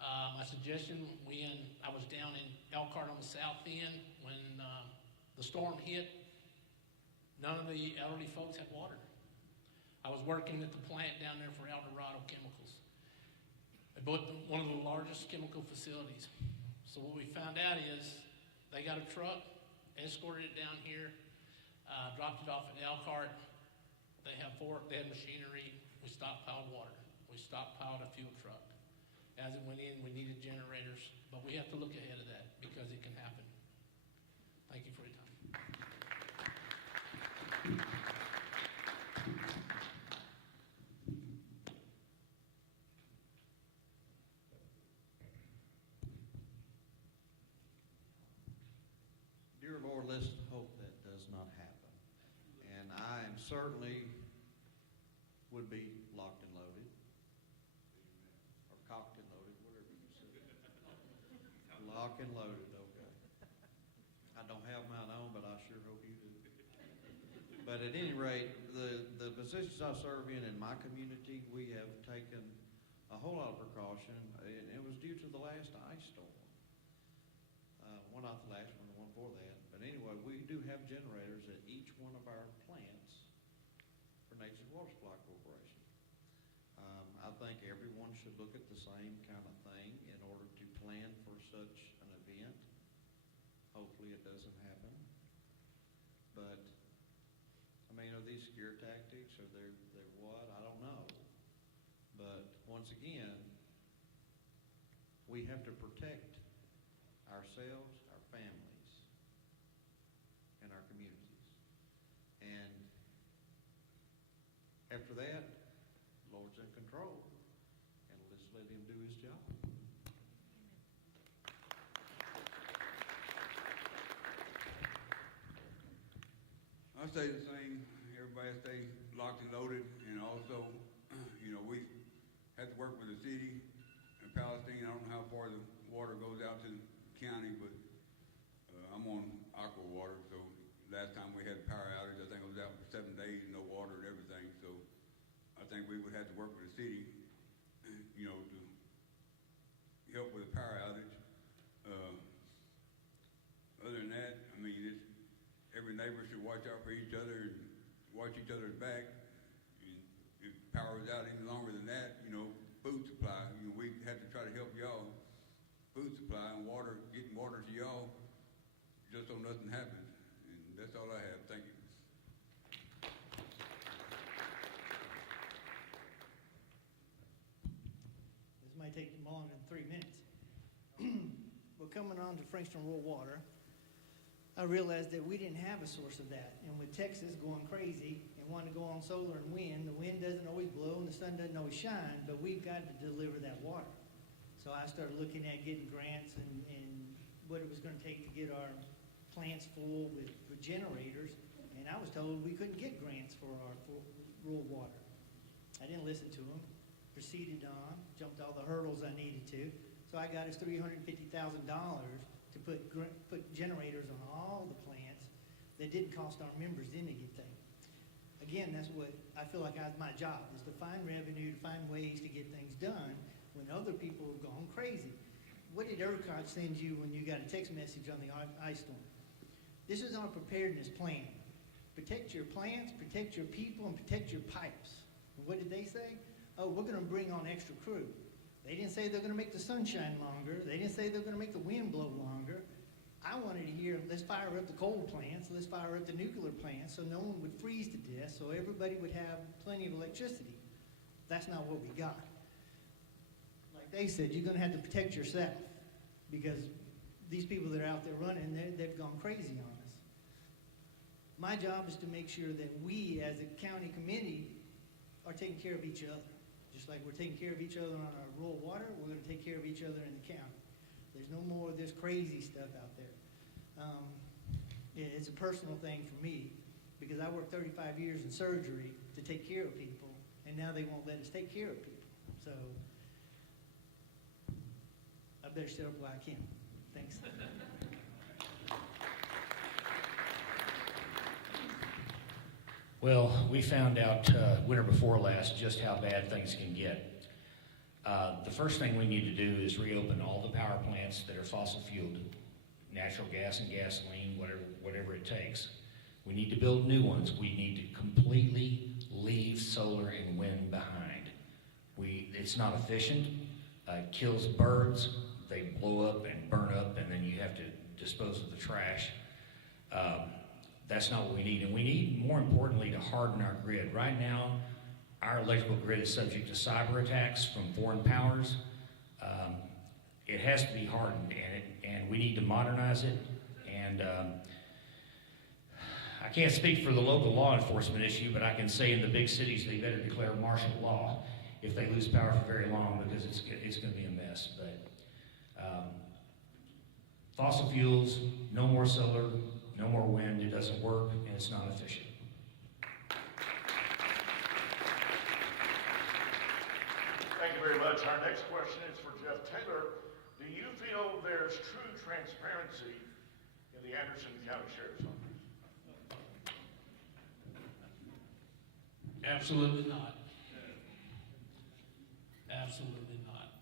My suggestion, when I was down in Elkhart on the south end, when the storm hit, none of the elderly folks had water. I was working at the plant down there for Eldorado Chemicals. They built one of the largest chemical facilities. So what we found out is they got a truck, escorted it down here, dropped it off at Elkhart. They had machinery. We stockpiled water. We stockpiled a fuel truck. As it went in, we needed generators, but we have to look ahead of that because it can happen. Thank you for your time. certainly would be locked and loaded. Or cocked and loaded, whatever you say. Locked and loaded, okay. I don't have mine on, but I sure hope you do. But at any rate, the positions I serve in my community, we have taken a whole lot of precaution, and it was due to the last ice storm. Well, not the last one, the one before that. But anyway, we do have generators at each one of our plants for Nature's Water Supply Corporation. I think everyone should look at the same kind of thing in order to plan for such an event. Hopefully it doesn't happen. But, I mean, are these scare tactics, or they're what? I don't know. But once again, we have to protect ourselves, our families, and our communities. And after that, the Lord's in control, and let's let him do his job. I say the same. Everybody stay locked and loaded, and also, you know, we have to work with the city in Palestine. I don't know how far the water goes out to the county, but I'm on aqua water, so last time we had a power outage, I think it was out for 7 days, no water and everything. So I think we would have to work with the city, you know, to help with the power outage. Other than that, I mean, every neighbor should watch out for each other and watch each other's back. And if power is out any longer than that, you know, food supply, you know, we have to try to help y'all. Food supply and water, getting water to y'all, just so nothing happens. And that's all I have. Thank you. This might take longer than 3 minutes. Well, coming on to Frankston Rural Water, I realized that we didn't have a source of that. And with Texas going crazy and wanting to go on solar and wind, the wind doesn't always blow and the sun doesn't always shine, but we've got to deliver that water. So I started looking at getting grants and what it was going to take to get our plants full with generators. And I was told we couldn't get grants for our rural water. I didn't listen to them, proceeded on, jumped all the hurdles I needed to. So I got us $350,000 to put generators on all the plants that didn't cost our members anything. Again, that's what I feel like my job is, to find revenue, to find ways to get things done when other people have gone crazy. What did ERCOT send you when you got a text message on the ice storm? This is our preparedness plan. Protect your plants, protect your people, and protect your pipes. And what did they say? Oh, we're going to bring on extra crew. They didn't say they're going to make the sun shine longer. They didn't say they're going to make the wind blow longer. I wanted to hear, let's fire up the coal plants, let's fire up the nuclear plants so no one would freeze to death, so everybody would have plenty of electricity. That's not what we got. Like they said, you're going to have to protect yourself because these people that are out there running, they've gone crazy on us. My job is to make sure that we as a county committee are taking care of each other. Just like we're taking care of each other on our rural water, we're going to take care of each other in the county. There's no more of this crazy stuff out there. It's a personal thing for me because I worked 35 years in surgery to take care of people, and now they won't let us take care of people. So I better sit up while I can. Thanks. Well, we found out winter before last just how bad things can get. The first thing we need to do is reopen all the power plants that are fossil fueled, natural gas and gasoline, whatever it takes. We need to build new ones. We need to completely leave solar and wind behind. It's not efficient. It kills birds. They blow up and burn up, and then you have to dispose of the trash. That's not what we need. And we need, more importantly, to harden our grid. Right now, our electrical grid is subject to cyber attacks from foreign powers. It has to be hardened, and we need to modernize it. And I can't speak for the local law enforcement issue, but I can say in the big cities they better declare martial law if they lose power for very long, because it's going to be a mess. But fossil fuels, no more solar, no more wind. It doesn't work, and it's not efficient. you very much. Our next question is for Jeff Taylor. Do you feel there's true transparency in the Anderson County Sheriff's Office? Absolutely not. Absolutely not.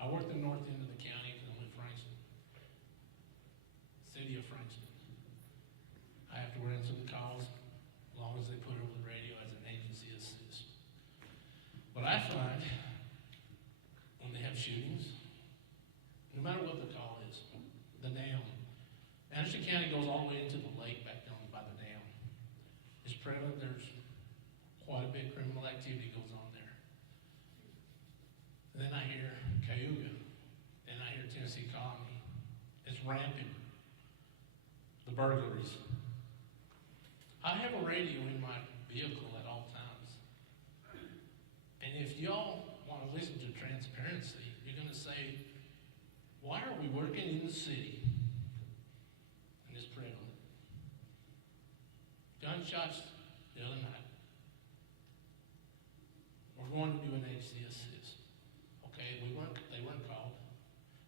I work the north end of the county, and I'm in Frankston. City of Frankston. I have to answer the calls as long as they put it over the radio as an agency assist. What I find when they have shootings, no matter what the call is, the dam. Anderson County goes all the way into the lake back down by the dam. It's prevalent. There's quite a bit of criminal activity goes on there. And then I hear Cayuga. Then I hear Tennessee Colony. It's rampant. The burglaries. I have a radio in my vehicle at all times. And if y'all want to listen to transparency, you're going to say, why are we working in the city? And it's prevalent. Gunshots the other night. We're going to do an HC assist. Okay, they weren't called.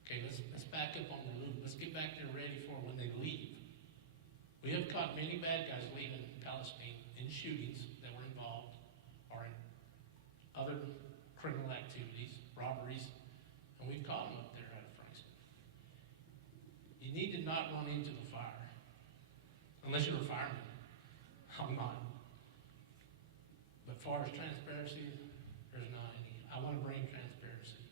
Okay, let's back up on the loop. Let's get back there ready for when they leave. We have caught many bad guys leaving Palestine in shootings that were involved or in other criminal activities, robberies, and we've caught them up there out of Frankston. You need to not run into the fire. Unless you're a fireman. I'm not. But as far as transparency, there's not any. I want to bring transparency.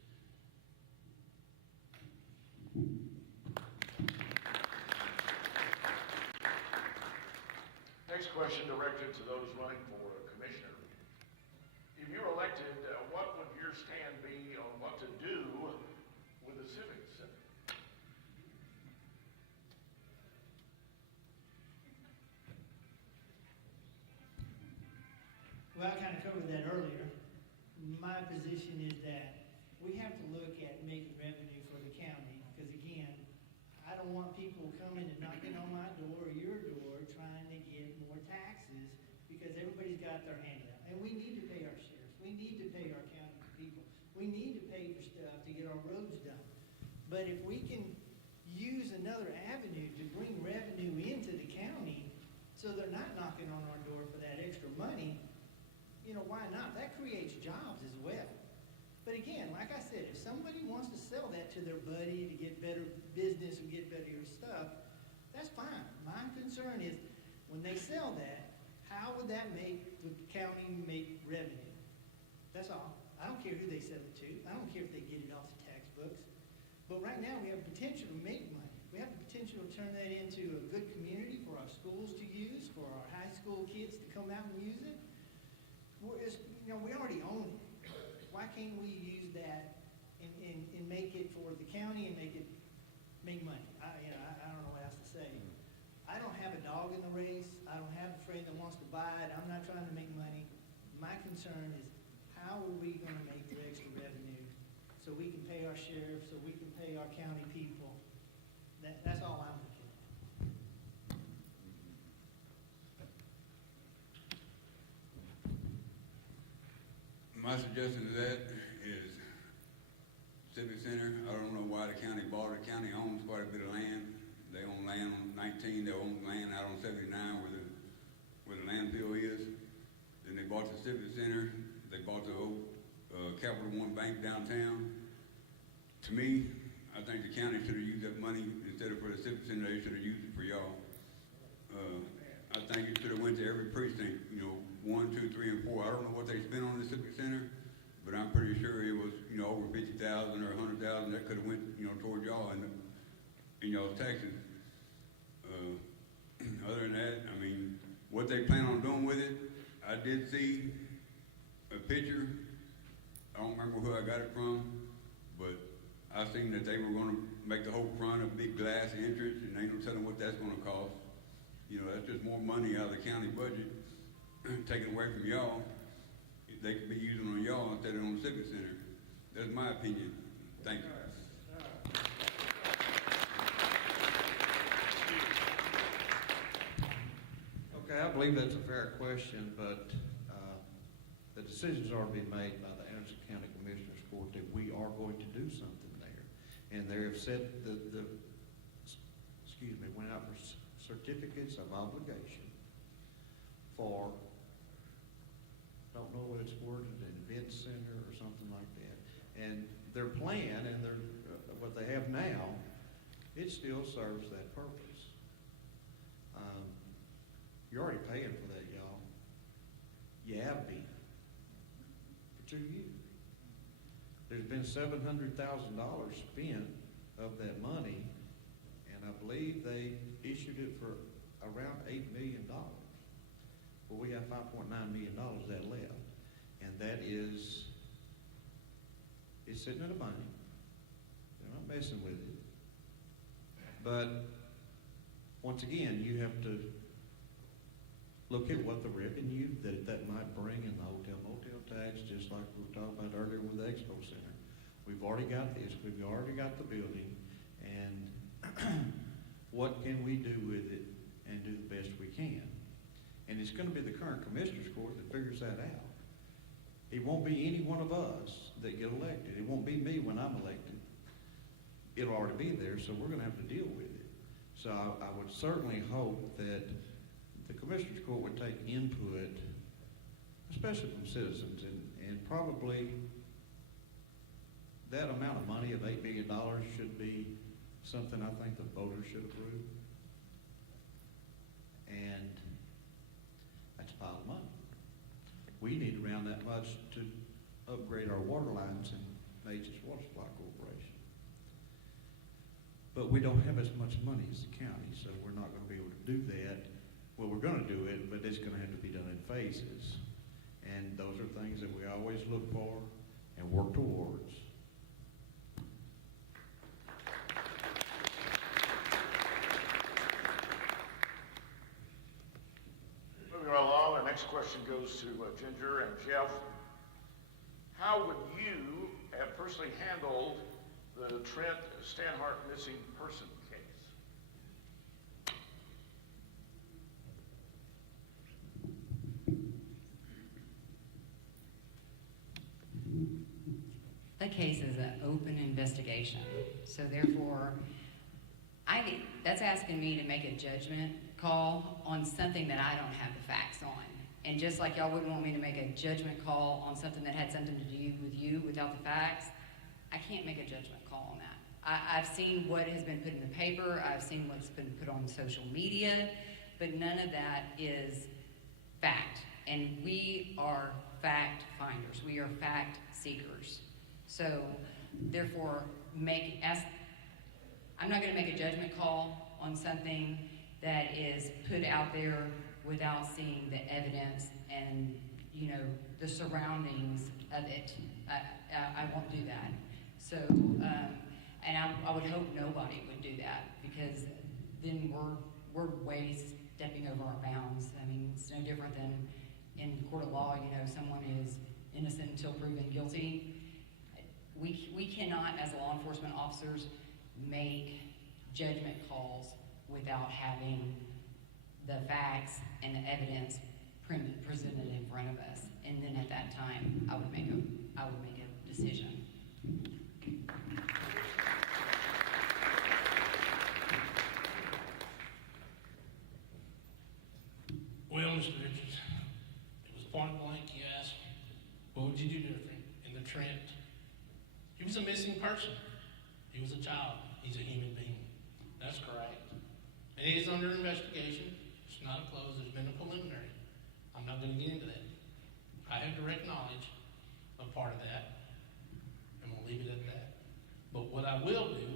Next question directed to those running for commissioner. If you're elected, what would your stand be on what to do with the Civic Center? Well, I kind of covered that earlier. My position is that we have to look at making revenue for the county, because again, I don't want people coming and knocking on my door or your door trying to get more taxes, because everybody's got their hand out. And we need to pay our sheriffs. We need to pay our county people. We need to pay for stuff to get our roads done. But if we can use another avenue to bring revenue into the county so they're not knocking on our door for that extra money, you know, why not? That creates jobs as well. But again, like I said, if somebody wants to sell that to their buddy to get better business or get better stuff, that's fine. My concern is when they sell that, how would that make the county make revenue? That's all. I don't care who they sell it to. I don't care if they get it off the tax books. But right now we have potential to make money. We have the potential to turn that into a good community for our schools to use, for our high school kids to come out and use it. We already own it. Why can't we use that and make it for the county and make money? I don't know what else to say. I don't have a dog in the race. I don't have a friend that wants to buy it. I'm not trying to make money. My concern is how are we going to make the extra revenue so we can pay our sheriff, so we can pay our county people. That's all I'm looking at. My suggestion to that is Civic Center. I don't know why the county bought it. The county owns quite a bit of land. They own land on 19, they own land out on 79 where the landfill is. Then they bought the Civic Center. They bought the old Capital One Bank downtown. To me, I think the county should have used that money instead of for the Civic Center. They should have used it for y'all. I think it should have went to every precinct, 1, 2, 3, and 4. I don't know what they spent on the Civic Center, but I'm pretty sure it was, over 50,000 or 100,000 that could have went, toward y'all in y'all's taxes. Other than that, what they plan on doing with it, I did see a picture. I don't remember who I got it from, but I seen that they were going to make the whole front a big glass entrance, and ain't no telling what that's going to cost. That's just more money out of the county budget, taken away from y'all. They could be using on y'all instead of on the Civic Center. That's my opinion. Thank you. Okay, I believe that's a fair question, but the decision's already been made by the Anderson County Commissioners Court that we are going to do something there. And they have set went out for certificates of obligation for, don't know what it's worded, an event center or something like that. And their plan and what they have now, it still serves that purpose. You're already paying for that, y'all. You have been for 2 years. There's been $700,000 spent of that money, and I believe they issued it for around $8 million. Well, we have $5.9 million that left, and that is, it's sitting in the bank. They're not messing with it. But once again, you have to look at what the revenue that might bring in the hotel motel tax, just like we were talking about earlier with the expo center. We've already got this, we've already got the building, and what can we do with it and do the best we can? And it's gonna be the current commissioners court that figures that out. It won't be any one of us that get elected. It won't be me when I'm elected. It'll already be there, so we're gonna have to deal with it. So I would certainly hope that the commissioners court would take input, especially from citizens, and probably that amount of money of $8 million should be something I think the voters should approve. And that's a pile of money. We need around that much to upgrade our water lines in Nature's Water Supply Corporation. But we don't have as much money as the county, so we're not going to be able to do that. Well, we're going to do it, but it's going to have to be done in phases. And those are things that we always look for and work towards. Moving right along, our next question goes to Ginger and Jeff. How would you have personally handled the Trent Stanhart missing person case? The case is an open investigation, so therefore, that's asking me to make a judgment call on something that I don't have the facts on. And just like y'all wouldn't want me to make a judgment call on something that had something to do with you without the facts, I can't make a judgment call on that. I've seen what has been put in the paper, I've seen what's been put on social media, but none of that is fact. And we are fact finders, we are fact seekers. So therefore, I'm not gonna make a judgment call on something that is put out there without seeing the evidence and, the surroundings of it. I won't do that. So, and I would hope nobody would do that, because then we're way stepping over our bounds. I mean, it's no different than in court of law, someone is innocent until proven guilty. We cannot, as law enforcement officers, make judgment calls without having the facts and the evidence presented in front of us. And then at that time, I would make a decision. Well, Mr. Richards, it was point blank. You asked, what would you do different in the Trent? He was a missing person. He was a child. He's a human being. That's correct. And he is under investigation. It's not closed. There's been a preliminary. I'm not going to get into that. I have direct knowledge of part of that. I'm going to leave it at that. But what I will do,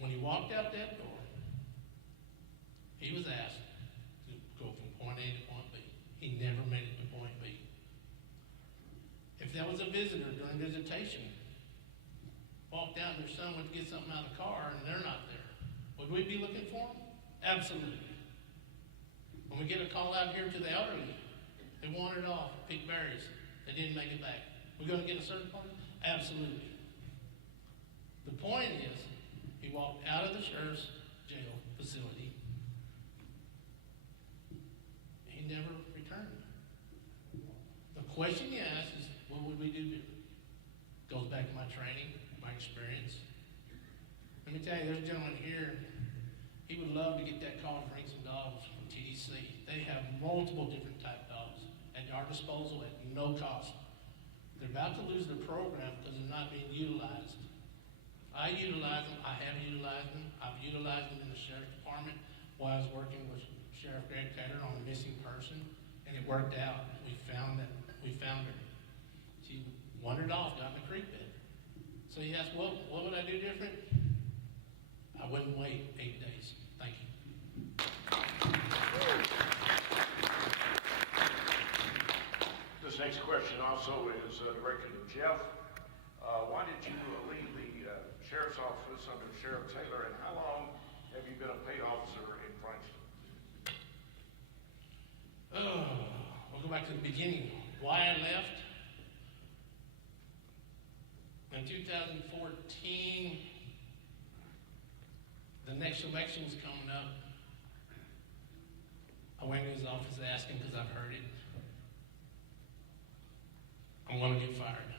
when he walked out that door, he was asked to go from point A to point B. He never made it to point B. If there was a visitor during visitation, walked out and their son went to get something out of the car and they're not there, would we be looking for them? Absolutely. When we get a call out here to the elderly, they wandered off, picked berries, they didn't make it back. We're going to get a certain point? Absolutely. The point is, he walked out of the sheriff's jail facility. He never returned. The question you ask is, what would we do different? Goes back to my training, my experience. Let me tell you, there's a gentleman here, he would love to get that call to bring some dogs from TDC. They have multiple different type dogs at our disposal at no cost. They're about to lose their program because they're not being utilized. I utilize them, I have utilized them, I've utilized them in the sheriff's department while I was working with Sheriff Greg Taylor on a missing person, and it worked out. We found her. She wandered off, got in the creek bed. So you ask, what would I do different? I wouldn't wait 8 days. Thank you. This next question also is directed to Jeff. Why did you leave the sheriff's office under Sheriff Taylor, and how long have you been a paid officer in Frankston? We'll go back to the beginning. Why I left? In 2014, the next election was coming up. I went to his office asking because I've heard it. I'm going to get fired.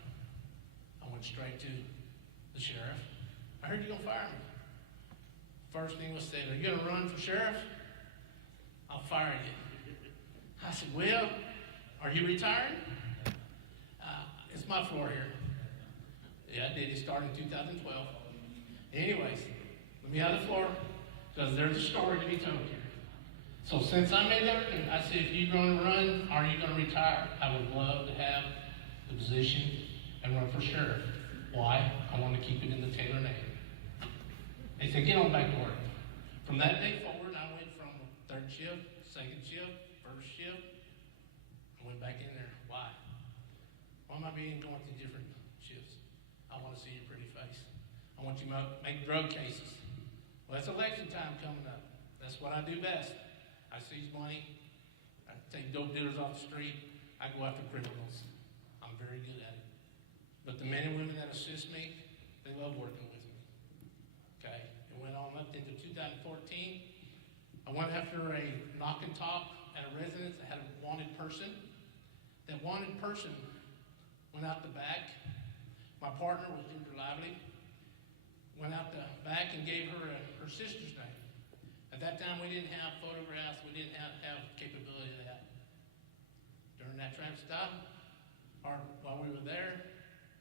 I went straight to the sheriff. I heard you're going to fire me. First thing was said, are you going to run for sheriff? I'll fire you. I said, well, are you retired? It's my floor here. Yeah, I did. It started in 2012. Anyways, let me have the floor because there's a story to be told here. So since I made that, I said, if you're going to run, are you going to retire? I would love to have the position and run for sheriff. Why? I want to keep it in the Taylor name. They said, get on back to work. From that day forward, I went from third shift, second shift, first shift. I went back in there. Why? Why am I going through different shifts? I want to see your pretty face. I want you to make drug cases. Well, it's election time coming up. That's what I do best. I seize money. I take dope dealers off the street. I go after criminals. I'm very good at it. But the men and women that assist me, they love working with me. Okay? It went on up into 2014. I went after a knock and talk at a residence that had a wanted person. That wanted person went out the back. My partner was Ginger Lively. Went out the back and gave her her sister's name. At that time, we didn't have photographs. We didn't have capability of that. During that traffic stop, or while we were there,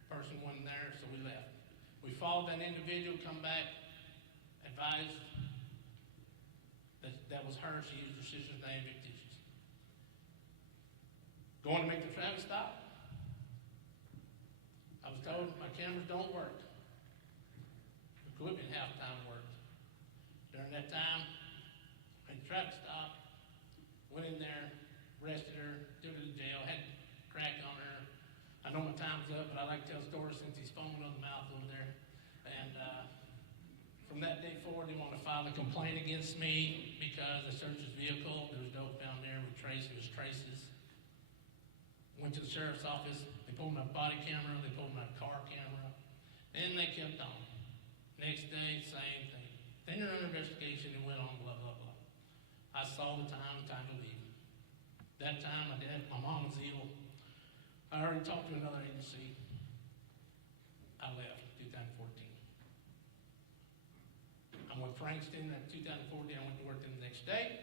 person wasn't there, so we left. We followed that individual, come back, advised that that was her. She used her sister's name fictitious. Going to make the traffic stop. I was told my cameras don't work. Equipment half the time worked. During that time, made the traffic stop, went in there, arrested her, took her to jail, had crack on her. I know my time's up, but I like to tell stories since he's foaming on the mouth over there. And from that day forward, they wanted to file a complaint against me because I searched his vehicle. There was dope found there with traces. Went to the sheriff's office. They pulled my body camera. They pulled my car camera. And they kept on. Next day, same thing. Then they're under investigation and went on, blah, blah, blah. I saw the time to leave. That time, my mom was ill. I already talked to another agency. I left 2014. I'm with Frankston at 2014. I went to work the next day.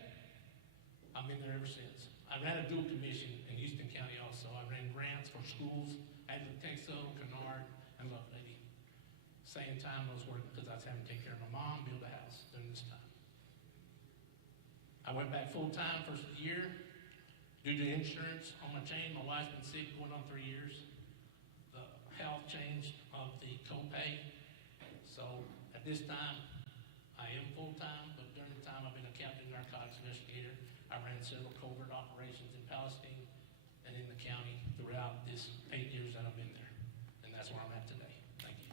I've been there ever since. I ran a dual commission in Houston County also. I ran grants for schools at Texo, Kennard, and Lovelady. Same time I was working because I was having to take care of my mom, build a house during this time. I went back full time first year. Due to insurance on my chain, my wife's been sick going on 3 years. The health changed of the copay. So at this time, I am full time, but during the time I've been a captain narcotics investigator. I ran several covert operations in Palestine and in the county throughout this 8 years that I've been there. And that's where I'm at today. Thank you.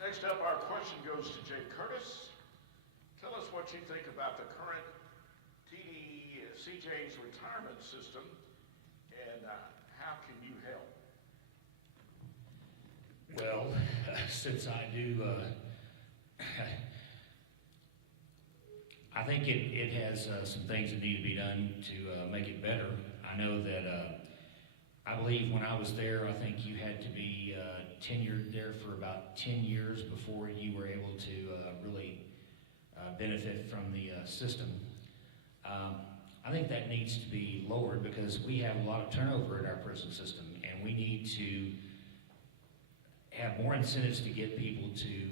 Next up, our question goes to Jay Curtis. Tell us what you think about the current CJ's retirement system, and how can you help? Well, since I do, I think it has some things that need to be done to make it better. I know that I believe when I was there, I think you had to be tenured there for about 10 years before you were able to really benefit from the system. I think that needs to be lowered because we have a lot of turnover in our prison system, and we need to have more incentives to get people to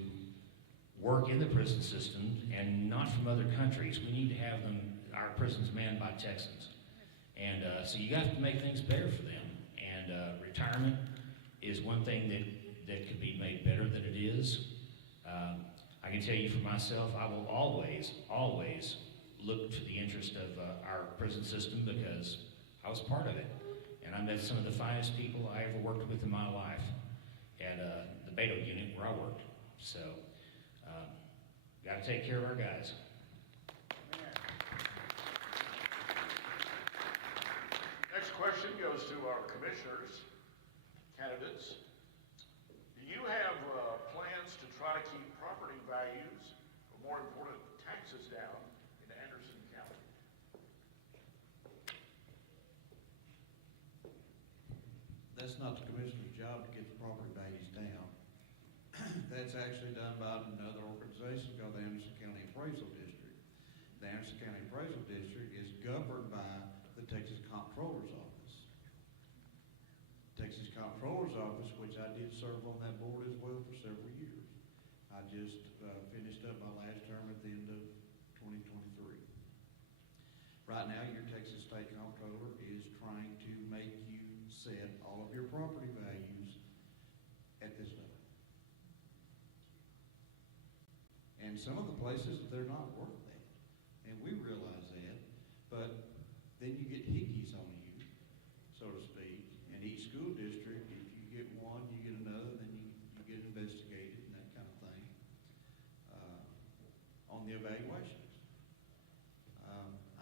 work in the prison system and not from other countries. We need to have our prisons manned by Texans. And so you have to make things better for them. And retirement is one thing that could be made better than it is. I can tell you for myself, I will always look to the interest of our prison system because I was part of it. And I met some of the finest people I ever worked with in my life at the Beto unit where I worked. So, got to take care of our guys. Next question goes to our commissioners, candidates. Do you have plans to try to keep property values, or more important, taxes down in Anderson County? That's not the commissioner's job to get the property values down. That's actually done by another organization called the Anderson County Appraisal District. The Anderson County Appraisal District is governed by the Texas Comptroller's Office. Texas Comptroller's Office, which I did serve on that board as well for several years. I just finished up my last term at the end of 2023. Right now, your Texas State Comptroller is trying to make you set all of your property values at this level. And some of the places, they're not worth that. And we realize that, but then you get hickeys on you, so to speak. And each school district, if you get one, you get another, then you get investigated and that kind of thing on the evaluations.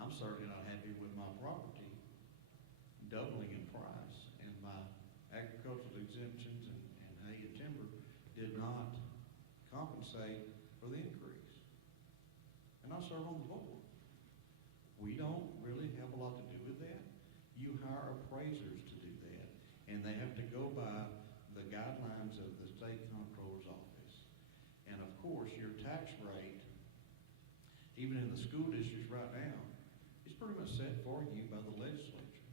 I'm certainly not happy with my property doubling in price, and my agricultural exemptions and hay and timber did not compensate for the increase. And I serve on the board. We don't really have a lot to do with that. You hire appraisers to do that, and they have to go by the guidelines of the state comptroller's office. And of course, your tax rate, even in the school districts right now, is pretty much set for you by the legislature.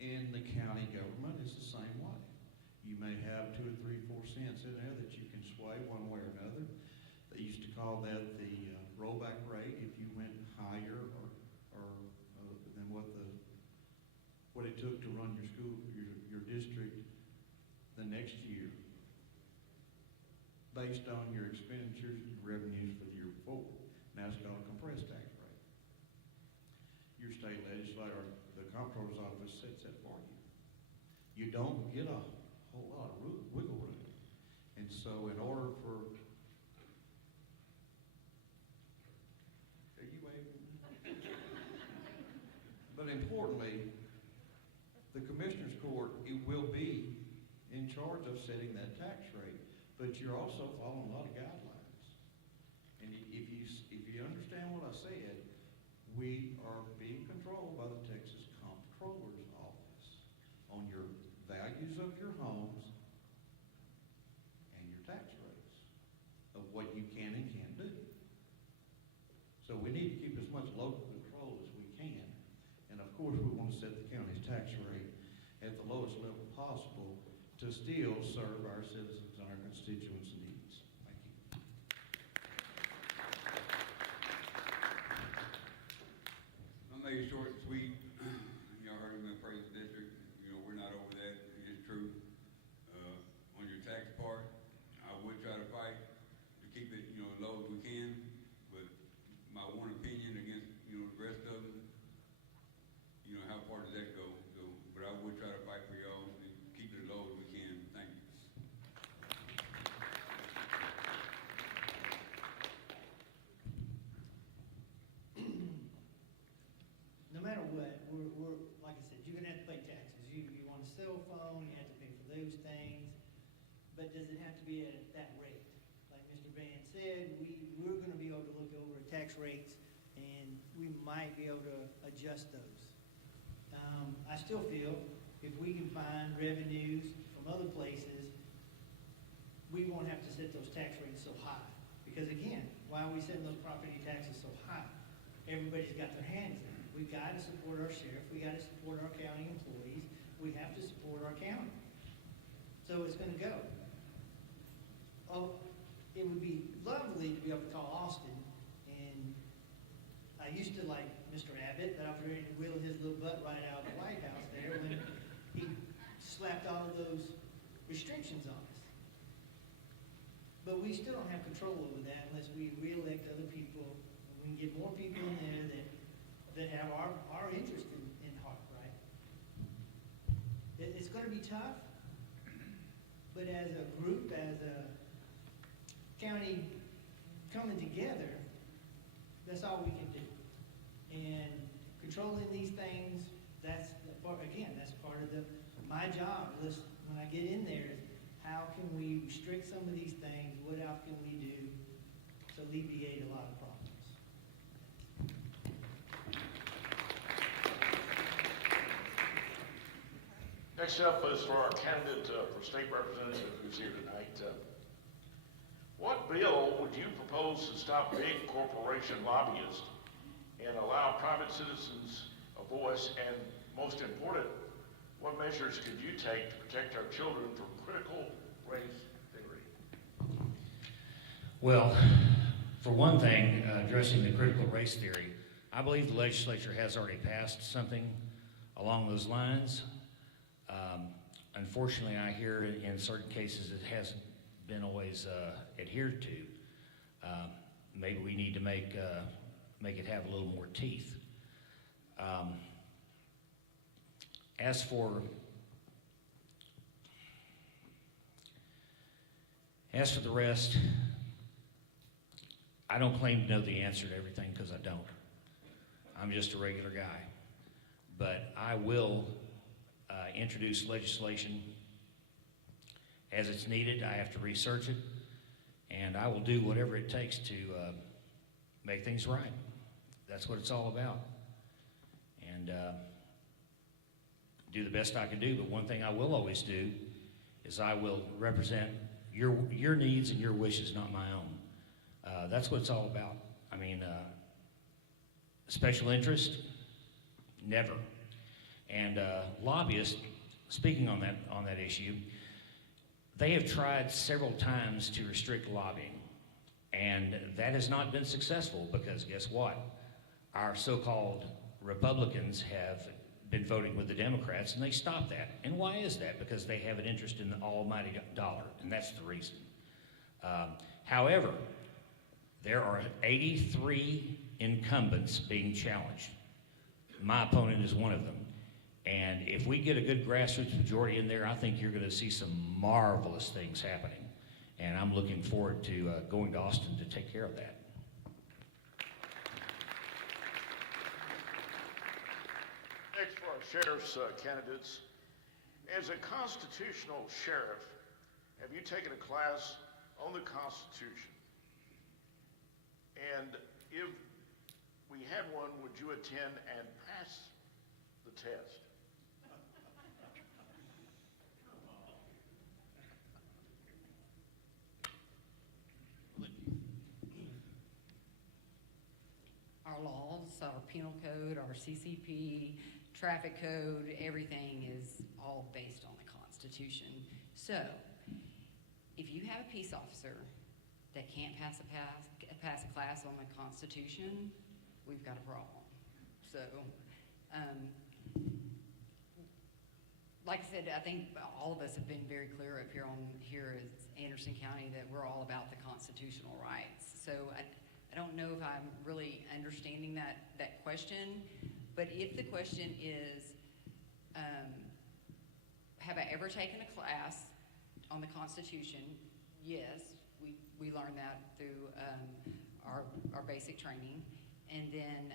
In the county government, it's the same way. You may have 2 or 3, 4 cents in there that you can sway one way or another. They used to call that the rollback rate if you went higher or than what it took to run your school, your district the next year, based on your expenditures and revenues for the year before. Now it's called a compressed tax rate. Your state legislator, the comptroller's office, sets that for you. You don't get a whole lot of wiggle room. And so in order for, are you waving? But importantly, the Commissioner's Court, it will be in charge of setting that tax rate, but you're also following a lot of guidelines. And if you understand what I said, we are being controlled by the Texas Comptroller's Office on your values of your homes and your tax rates of what you can and can't do. So we need to keep as much local control as we can. And of course, we want to set the county's tax rate at the lowest level possible to still serve our citizens and our constituents' needs. Thank you. I'll make it short and sweet. Y'all heard me in the Precinct District. We're not over that. It's true. On your tax part, I would try to fight to keep it, as low as we can. But my one opinion against, the rest of them, how far does that go? So, but I would try to fight for y'all and keep it as low as we can. Thank you. No matter what, we're like I said, you're gonna have to pay taxes. You want a cell phone, you have to pay for those things. But does it have to be at that rate? Like Mr. Van said, we're gonna be able to look over a tax rates, and we might be able to adjust those. I still feel if we can find revenues from other places, we won't have to set those tax rates so high. Because again, why are we setting those property taxes so high? Everybody's got their hands in it. We've got to support our sheriff, we got to support our county employees, we have to support our county. So it's gonna go. Oh, it would be lovely to be able to call Austin, and I used to like Mr. Abbott, but I was ready to wheel his little butt right out of the White House there when he slapped all of those restrictions on us. But we still don't have control over that unless we re-elect other people, and we can get more people in there that have our interest in heart, right? It's gonna be tough, but as a group, as a county coming together, that's all we can do. And controlling these things, that's part of my job list when I get in there is how can we restrict some of these things, what else can we do to alleviate a lot of problems. Next up is for our candidate for state representative who's here tonight. What bill would you propose to stop big corporation lobbyists and allow private citizens a voice? And most important, what measures could you take to protect our children from critical race theory? Well, for one thing, addressing the critical race theory, I believe the legislature has already passed something along those lines. Unfortunately, I hear in certain cases it hasn't been always adhered to. Maybe we need to make it have a little more teeth. As for the rest, I don't claim to know the answer to everything because I don't. I'm just a regular guy. But I will introduce legislation as it's needed. I have to research it, and I will do whatever it takes to make things right. That's what it's all about. And do the best I can do, but one thing I will always do is I will represent your needs and your wishes, not my own. That's what it's all about. I mean, special interest, never. And lobbyists, speaking on that issue, they have tried several times to restrict lobbying, and that has not been successful because guess what? Our so-called Republicans have been voting with the Democrats, and they stopped that. And why is that? Because they have an interest in the almighty dollar, and that's the reason. However, there are 83 incumbents being challenged. My opponent is one of them. And if we get a good grassroots majority in there, I think you're going to see some marvelous things happening. And I'm looking forward to going to Austin to take care of that. Next for our sheriff's candidates. As a constitutional sheriff, have you taken a class on the Constitution? And if we had one, would you attend and pass the test? Our laws, our penal code, our CCP, traffic code, everything is all based on the Constitution. So, if you have a peace officer that can't pass a class on the Constitution, we've got a problem. So, like I said, I think all of us have been very clear up here as Anderson County that we're all about the constitutional rights. So I don't know if I'm really understanding that question, but if the question is, have I ever taken a class on the Constitution? Yes, we learned that through our basic training, and then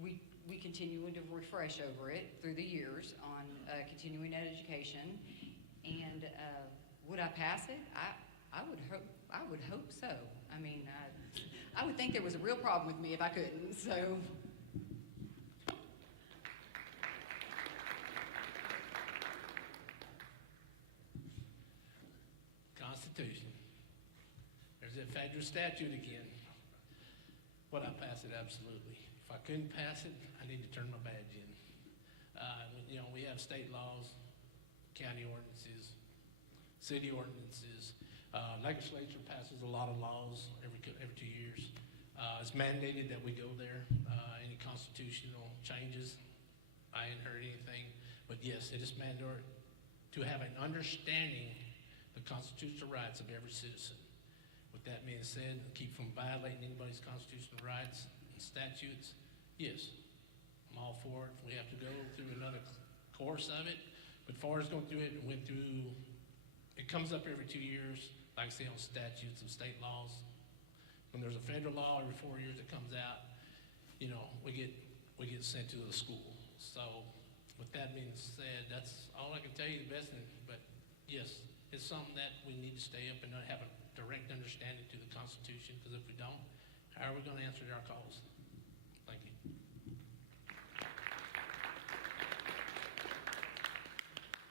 we continue to refresh over it through the years on continuing education. And would I pass it? I would hope so. I mean, I would think there was a real problem with me if I couldn't, so. Constitution. There's that federal statute again. Would I pass it? Absolutely. If I couldn't pass it, I need to turn my badge in. We have state laws, county ordinances, city ordinances. Legislature passes a lot of laws every 2 years. It's mandated that we go there. Any constitutional changes, I ain't heard anything. But yes, it is mandatory to have an understanding the constitutional rights of every citizen. With that being said, keep from violating anybody's constitutional rights and statutes, yes, I'm all for it. If we have to go through another course of it, but as far as going through it, it comes up every 2 years, like I say, on statutes and state laws. When there's a federal law every 4 years that comes out, we get sent to the school. So with that being said, that's all I can tell you the best, but yes, it's something that we need to stay up and have a direct understanding to the Constitution, because if we don't, how are we going to answer our calls? Thank you.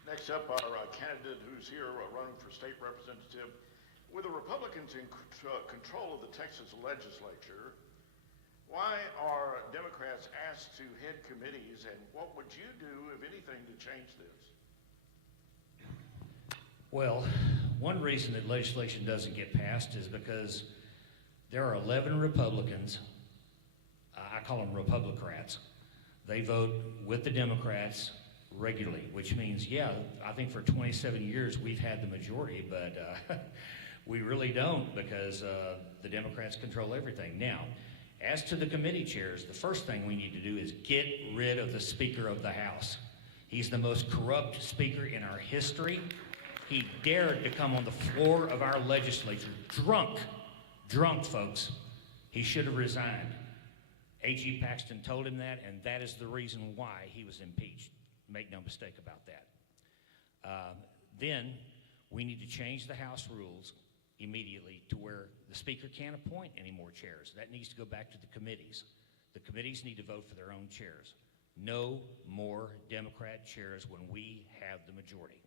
Next up, our candidate who's here running for state representative. With the Republicans in control of the Texas legislature, why are Democrats asked to head committees, and what would you do, if anything, to change this? Well, one reason that legislation doesn't get passed is because there are 11 Republicans, I call them Republicrats. They vote with the Democrats regularly, which means, yeah, I think for 27 years we've had the majority, but we really don't, because the Democrats control everything. Now, as to the committee chairs, the first thing we need to do is get rid of the Speaker of the House. He's the most corrupt speaker in our history. He dared to come on the floor of our legislature drunk, folks. He should have resigned. A.G. Paxton told him that, and that is the reason why he was impeached. Make no mistake about that. Then we need to change the House rules immediately to where the Speaker can't appoint any more chairs. That needs to go back to the committees. The committees need to vote for their own chairs. No more Democrat chairs when we have the majority.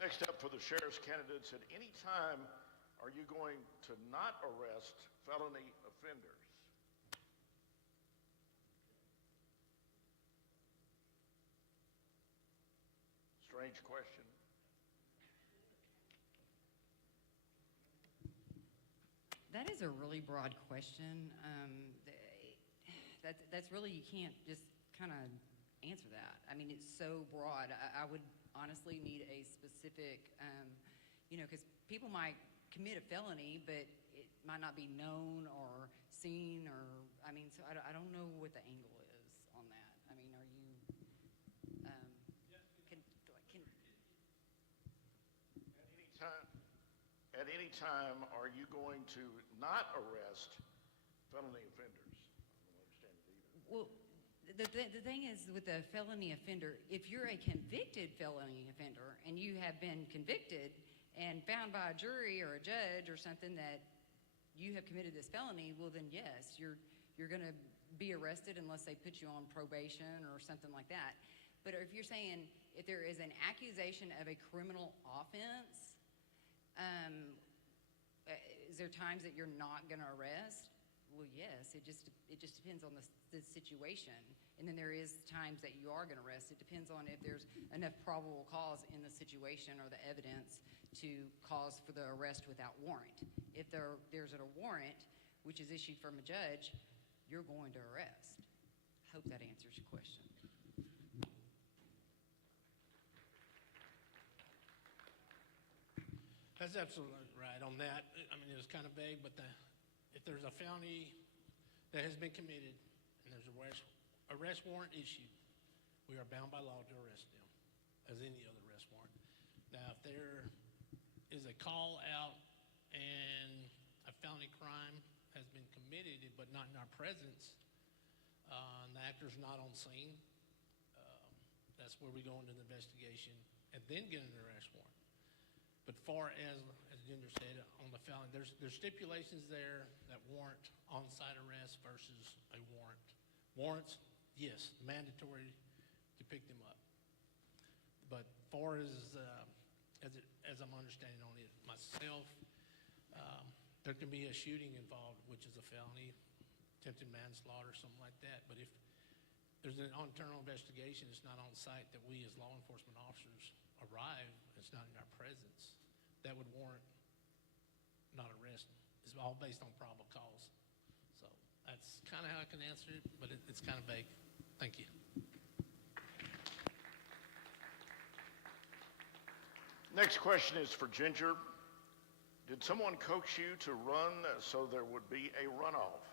Next up for the sheriff's candidates, at any time are you going to not arrest felony offenders? Strange question. That is a really broad question. That's really, you can't just kind of answer that. I mean, it's so broad. I would honestly need a specific, because people might commit a felony, but it might not be known or seen, so I don't know what the angle is on that. I mean, are you, At any time, are you going to not arrest felony offenders? I don't understand it either. well, the thing is with a felony offender, if you're a convicted felony offender and you have been convicted and found by a jury or a judge or something that you have committed this felony, well then yes, you're going to be arrested unless they put you on probation or something like that. But if you're saying if there is an accusation of a criminal offense, is there times that you're not going to arrest? Well, yes, it just depends on the situation. And then there is times that you are going to arrest. It depends on if there's enough probable cause in the situation or the evidence to cause for the arrest without warrant. If there's a warrant, which is issued from a judge, you're going to arrest. Hope that answers your question. That's absolutely right on that. I mean, it was kind of vague, but if there's a felony that has been committed and there's a arrest warrant issued, we are bound by law to arrest them as any other arrest warrant. Now, if there is a call out and a felony crime has been committed but not in our presence, and the actor's not on scene, that's where we go into the investigation and then get an arrest warrant. But far as Ginger said, on the felony, there's stipulations there that warrant on-site arrest versus a warrant. Warrants, yes, mandatory to pick them up. But far as I'm understanding on it myself, there can be a shooting involved, which is a felony, attempted manslaughter, something like that. But if there's an internal investigation, it's not on site that we as law enforcement officers arrive, it's not in our presence, that would warrant not arrest. It's all based on probable cause. So that's kind of how I can answer it, but it's kind of vague. Thank you. Next question is for Ginger. Did someone coax you to run so there would be a runoff?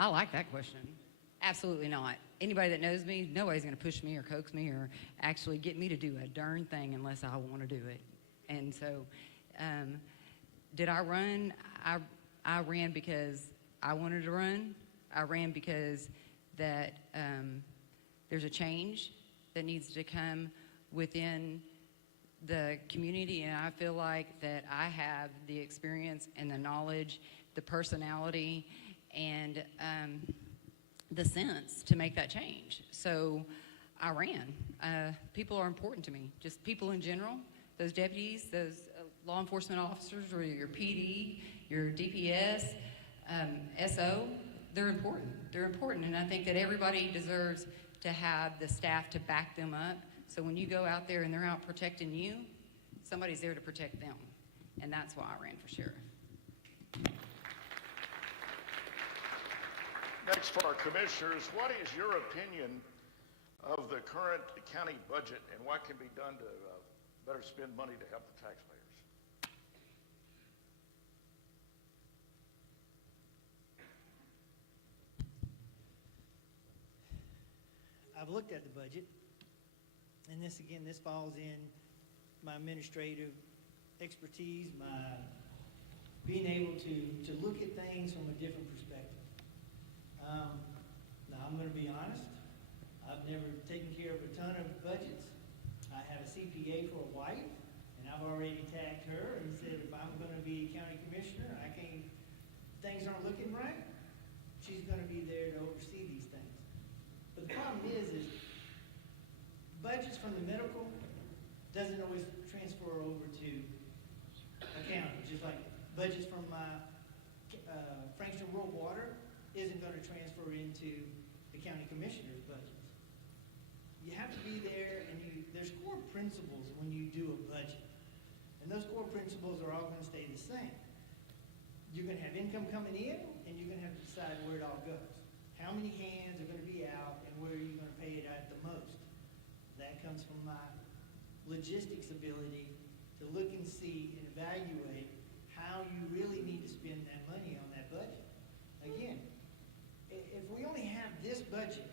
I like that question. Absolutely not. Anybody that knows me, nobody's going to push me or coax me or actually get me to do a darn thing unless I want to do it. And so, did I run? I ran because I wanted to run. I ran because that there's a change that needs to come within the community, and I feel like that I have the experience and the knowledge, the personality, and the sense to make that change. So I ran. People are important to me, just people in general. Those deputies, those law enforcement officers, or your PD, your DPS, SO, they're important. They're important, and I think that everybody deserves to have the staff to back them up. So when you go out there and they're out protecting you, somebody's there to protect them. And that's why I ran for sheriff. Next, for our commissioners, what is your opinion of the current county budget and what can be done to better spend money to help the taxpayers? I've looked at the budget, and this falls in my administrative expertise, my being able to look at things from a different perspective. Now, I'm going to be honest. I've never taken care of a ton of budgets. I have a CPA for a wife, and I've already tagged her and said if I'm going to be county commissioner, things aren't looking right, she's going to be there to oversee these things. But the problem is budgets from the medical doesn't always transfer over to accounting. Just like budgets from my Frankston Rural Water isn't going to transfer into the county commissioner's budgets. You have to be there, and there's core principles when you do a budget. And those core principles are all going to stay the same. You're going to have income coming in, and you're going to have to decide where it all goes. How many hands are going to be out, and where are you going to pay it at the most? That comes from my logistics ability to look and see and evaluate how you really need to spend that money on that budget. Again, if we only have this budget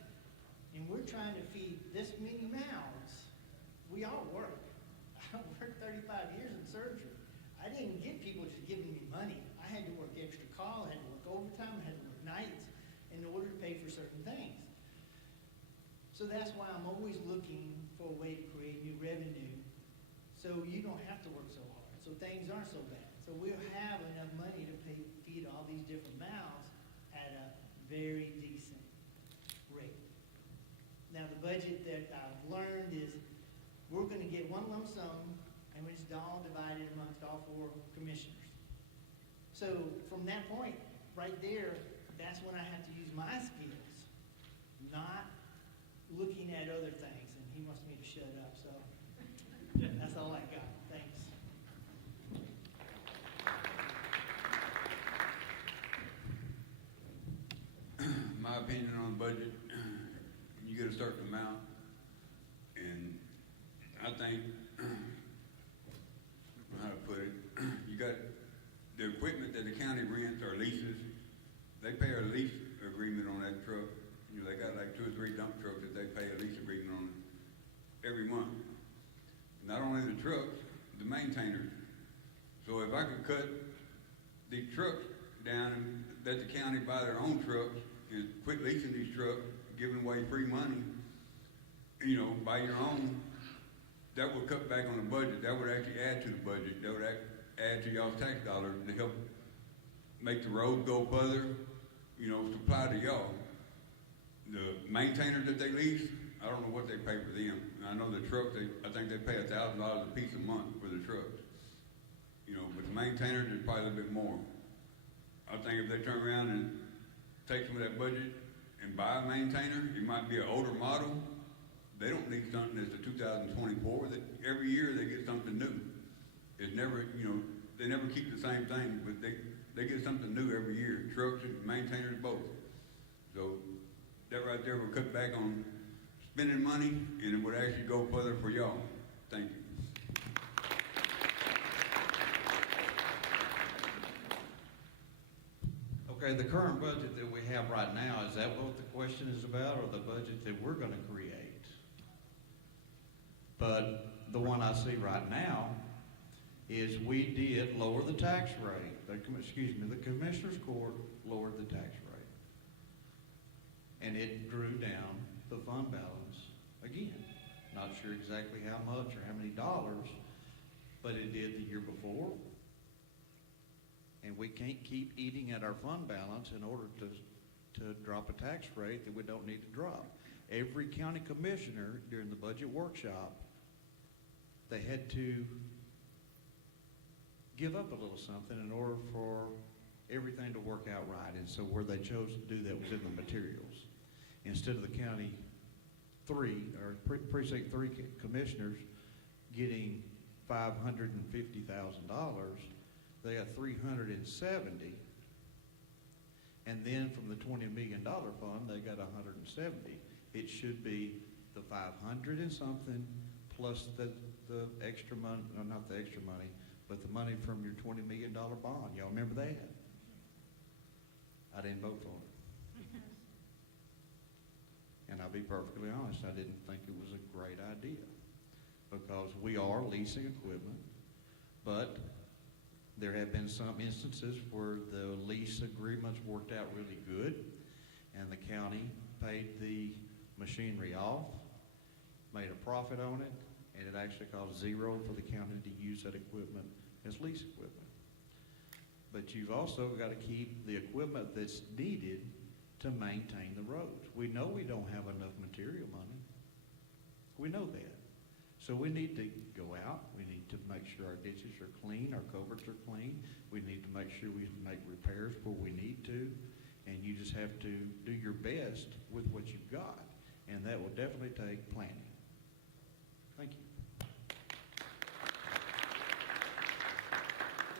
and we're trying to feed this many mouths, we all work. I worked 35 years in surgery. I didn't get people just giving me money. I had to work extra call, I had to work overtime, I had to work nights in order to pay for certain things. So that's why I'm always looking for a way to create new revenue so you don't have to work so hard, so things aren't so bad. So we'll have enough money to feed all these different mouths at a very decent rate. Now the budget that I've learned is we're going to get one lump sum, and it's all divided amongst all 4 commissioners. So from that point, right there, that's when I have to use my skills, not looking at other things. And he wants me to shut up, so that's all I got. Thanks. My opinion on the budget, you got a certain amount, and I think, how to put it, you got the equipment that the county rents or leases, they pay a lease agreement on that truck. You know, they got like 2 or 3 dump trucks that they pay a lease agreement on every month. Not only the trucks, the maintainers. So if I could cut the trucks down and let the county buy their own trucks and quit leasing these trucks, giving away free money, you know, buy your own, that would cut back on the budget. That would actually add to the budget. That would add to y'all's tax dollars to help make the road go further, you know, supply to y'all. The maintainers that they lease, I don't know what they pay for them. And I know the trucks, I think they pay $1,000 a piece a month for the trucks. You know, but the maintainers is probably a little bit more. I think if they turn around and take some of that budget and buy a maintainer, it might be an older model. They don't need something that's the 2024. That every year they get something new. It's never, you know, they never keep the same thing, but they get something new every year. Trucks and maintainers both. So that right there would cut back on spending money, and it would actually go further for y'all. Thank you. Okay, the current budget that we have right now, is that what the question is about, or the budget that we're gonna create? But the one I see right now is we did lower the tax rate. The Commissioners Court lowered the tax rate. And it drew down the fund balance again. Not sure exactly how much or how many dollars, but it did the year before. And we can't keep eating at our fund balance in order to drop a tax rate that we don't need to drop. Every county commissioner during the budget workshop, they had to give up a little something in order for everything to work out right. And so where they chose to do that was in the materials. Instead of the county precinct 3 commissioners getting $550,000, they got $370, and then from the $20 million fund, they got $170. It should be the 500 and something plus the extra money, no, not the extra money, but the money from your $20 million bond. Y'all remember that? I didn't vote for it. And I'll be perfectly honest, I didn't think it was a great idea because we are leasing equipment, but there have been some instances where the lease agreements worked out really good and the county paid the machinery off, made a profit on it, and it actually cost zero for the county to use that equipment as lease equipment. But you've also got to keep the equipment that's needed to maintain the roads. We know we don't have enough material money. We know that. So we need to go out, we need to make sure our ditches are clean, our culverts are clean, we need to make sure we make repairs where we need to, and you just have to do your best with what you've got, and that will definitely take planning. Thank you.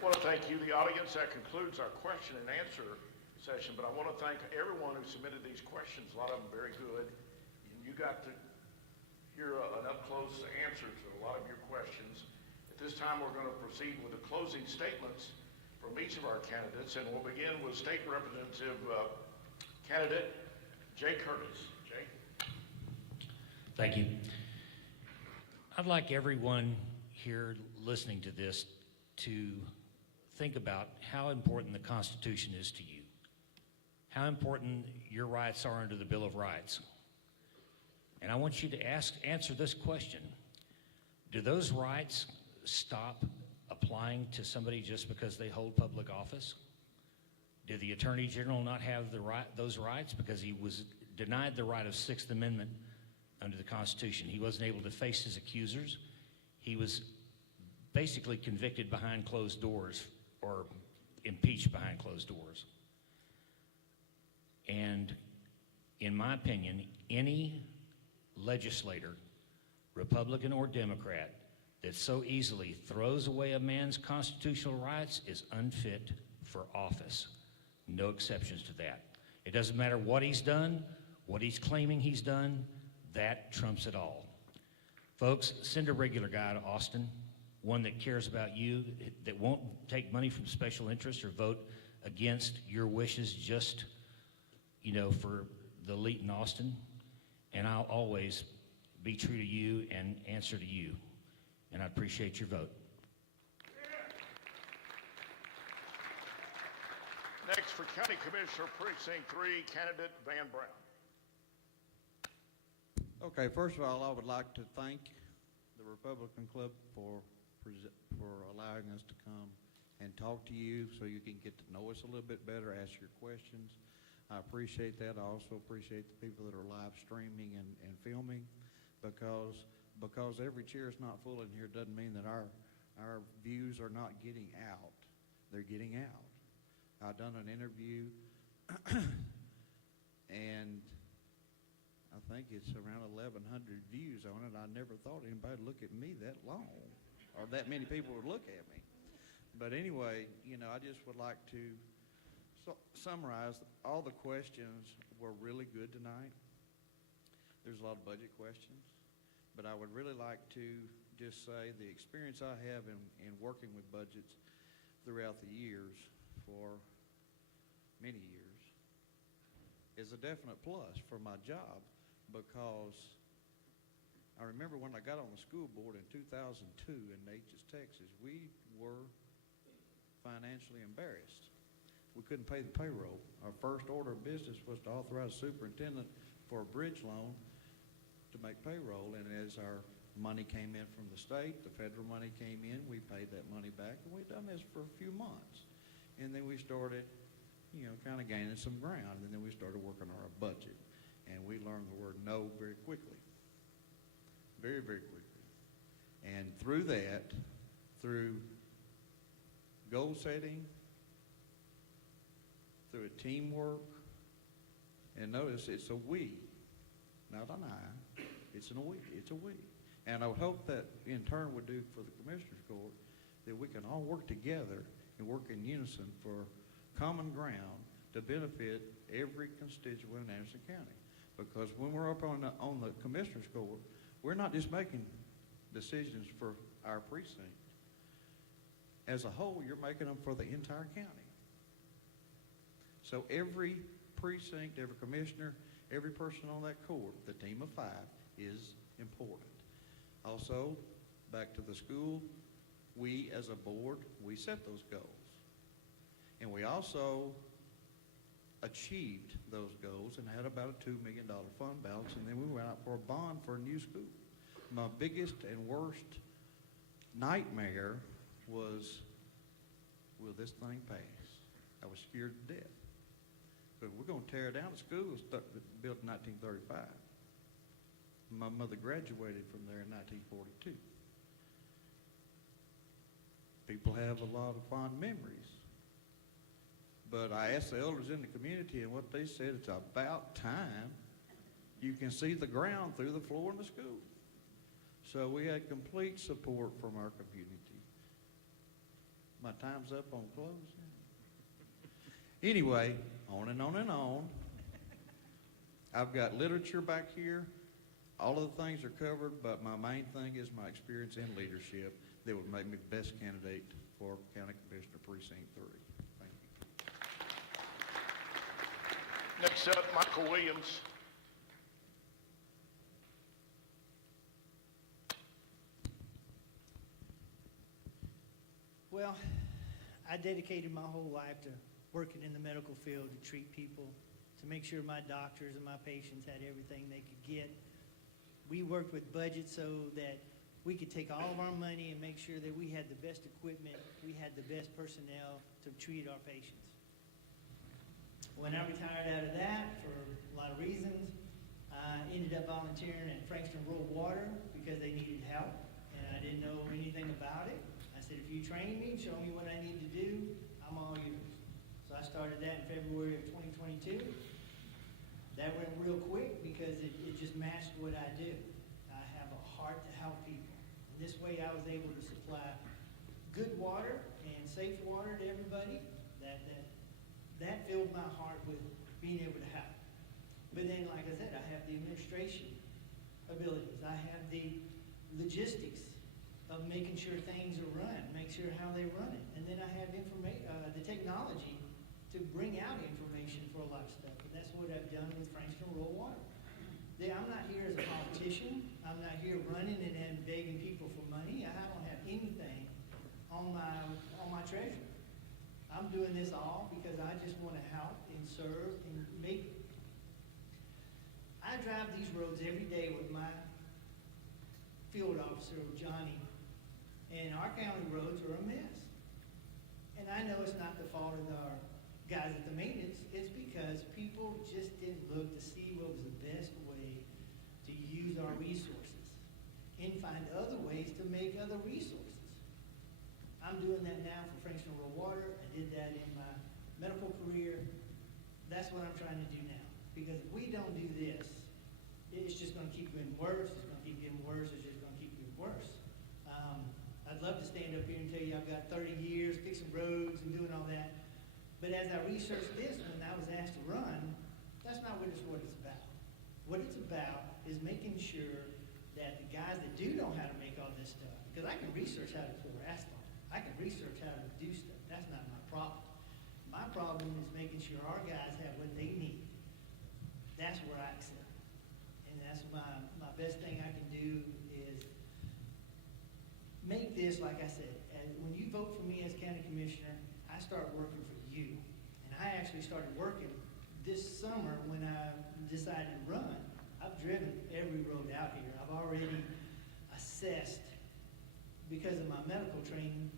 I want to thank you, the audience. That concludes our question and answer session, but I want to thank everyone who submitted these questions. A lot of them very good, and you got to hear an up-close answer to a lot of your questions. At this time, we're going to proceed with the closing statements from each of our candidates, and we'll begin with State Representative candidate Jay Curtis. Jay? Thank you. I'd like everyone here listening to this to think about how important the Constitution is to you, how important your rights are under the Bill of Rights. And I want you to answer this question. Do those rights stop applying to somebody just because they hold public office? Did the Attorney General not have those rights because he was denied the right of Sixth Amendment under the Constitution? He wasn't able to face his accusers. He was basically convicted behind closed doors or impeached behind closed doors. And in my opinion, any legislator, Republican or Democrat, that so easily throws away a man's constitutional rights is unfit for office. No exceptions to that. It doesn't matter what he's done, what he's claiming he's done, that trumps it all. Folks, send a regular guy to Austin, one that cares about you, that won't take money from special interests or vote against your wishes just, for the elite in Austin. And I'll always be true to you and answer to you. And I appreciate your vote. Next, for County Commissioner Precinct 3, candidate Van Brown. Okay, first of all, I would like to thank the Republican Club for allowing us to come and talk to you so you can get to know us a little bit better, ask your questions. I appreciate that. I also appreciate the people that are live streaming and filming, because every chair is not full in here doesn't mean that our views are not getting out. They're getting out. I've done an interview and I think it's around 1,100 views on it. I never thought anybody would look at me that long, or that many people would look at me. But anyway, I just would like to summarize. All the questions were really good tonight. There's a lot of budget questions, but I would really like to just say the experience I have in working with budgets throughout the years, for many years, is a definite plus for my job, because I remember when I got on the school board in 2002 in Natchez, Texas, we were financially embarrassed. We couldn't pay the payroll. Our first order of business was to authorize the superintendent for a bridge loan to make payroll, and as our money came in from the state, the federal money came in, we paid that money back, and we'd done this for a few months. And then we started, kind of gaining some ground, and then we started working on our budget. And we learned the word no very quickly. Very, very quickly. And through that, through goal setting, through a teamwork, and notice it's a we, not an I, it's a we. And I would hope that in turn would do for the Commissioners Court, that we can all work together and work in unison for common ground to benefit every constituent in Anderson County. Because when we're up on the Commissioners Court, we're not just making decisions for our precinct. As a whole, you're making them for the entire county. So every precinct, every commissioner, every person on that court, the team of 5, is important. Also, back to the school, we as a board, we set those goals. And we also achieved those goals and had about a $2 million fund balance, and then we went out for a bond for a new school. My biggest and worst nightmare was, will this thing pass? I was scared to death. But we're going to tear down the school built in 1935. My mother graduated from there in 1942. People have a lot of fond memories. But I asked the elders in the community, and what they said, it's about time you can see the ground through the floor in the school. So we had complete support from our community. My time's up on close. Anyway, on and on and on. I've got literature back here. All of the things are covered, but my main thing is my experience in leadership that would make me the best candidate for County Commissioner Precinct 3. Thank you. Next up, Michael Williams. Well, I dedicated my whole life to working in the medical field to treat people, to make sure my doctors and my patients had everything they could get. We worked with budgets so that we could take all of our money and make sure that we had the best equipment, we had the best personnel to treat our patients. When I retired out of that, for a lot of reasons, I ended up volunteering at Frankston Rural Water because they needed help, and I didn't know anything about it. I said, if you train me, show me what I need to do, I'm all yours. So I started that in February of 2022. That went real quick because it just matched what I do. I have a heart to help people. And this way I was able to supply good water and safe water to everybody. That filled my heart with being able to help. But then, like I said, I have the administration abilities. I have the logistics of making sure things are run, make sure how they run it. And then I have the technology to bring out information for a lot of stuff. And that's what I've done with Frankston Rural Water. I'm not here as a politician. I'm not here running and begging people for money. I don't have anything on my treasury. I'm doing this all because I just want to help and serve and make. I drive these roads every day with my field officer, Johnny, and our county roads are a mess. And I know it's not the fault of our guys at the maintenance, it's because people just didn't look to see what was the best way to use our resources and find other ways to make other resources. I'm doing that now for Frankston Rural Water. I did that in my medical career. That's what I'm trying to do now. Because if we don't do this, it's just gonna keep getting worse, it's gonna keep getting worse, it's just gonna keep getting worse. I'd love to stand up here and tell you I've got 30 years fixing roads and doing all that. But as I researched this, when I was asked to run, that's not what it's about. What it's about is making sure that the guys that do know how to make all this stuff, because I can research how to pour asphalt, I can research how to do stuff, that's not my problem. My problem is making sure our guys have what they need. That's where I excel. And that's my best thing I can do is make this, like I said, and when you vote for me as county commissioner, I start working for you. And I actually started working this summer when I decided to run. I've driven every road out here. I've already assessed, because of my medical training,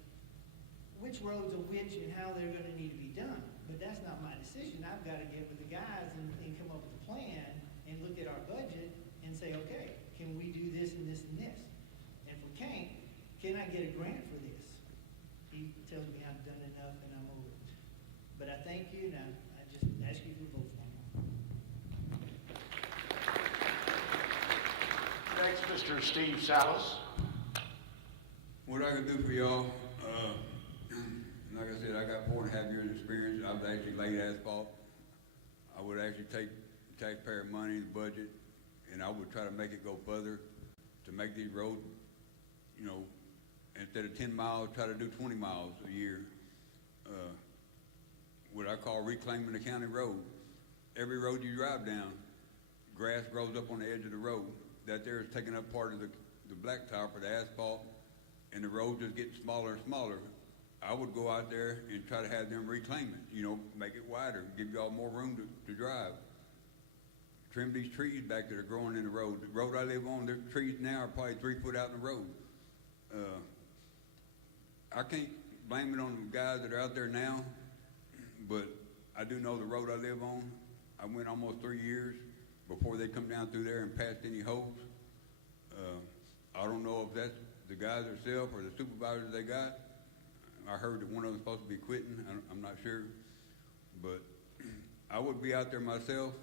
which roads are which and how they're gonna need to be done. But that's not my decision. I've gotta get with the guys and come up with a plan and look at our budget and say, okay, can we do this and this and this? And if we can't, can I get a grant for this? He tells me I've done enough and I'm over it. But I thank you, and I just ask you to vote for me. Next, Mr. Steve Salas. What I can do for y'all, like I said, I got 4.5 years experience. I've actually laid asphalt. I would actually take taxpayer money, the budget, and I would try to make it go further to make these roads, you know, instead of 10 miles, try to do 20 miles a year. What I call reclaiming the county road. Every road you drive down, grass grows up on the edge of the road. That there is taking up part of the blacktop or the asphalt, and the road just gets smaller and smaller. I would go out there and try to have them reclaim it, you know, make it wider, give y'all more room to drive. Trim these trees back that are growing in the road. The road I live on, the trees now are probably 3 foot out in the road. I can't blame it on the guys that are out there now, but I do know the road I live on, I went almost 3 years before they come down through there and passed any holes. I don't know if that's the guys themselves or the supervisors they got. I heard that one of them's supposed to be quitting. I'm not sure. But I would be out there myself,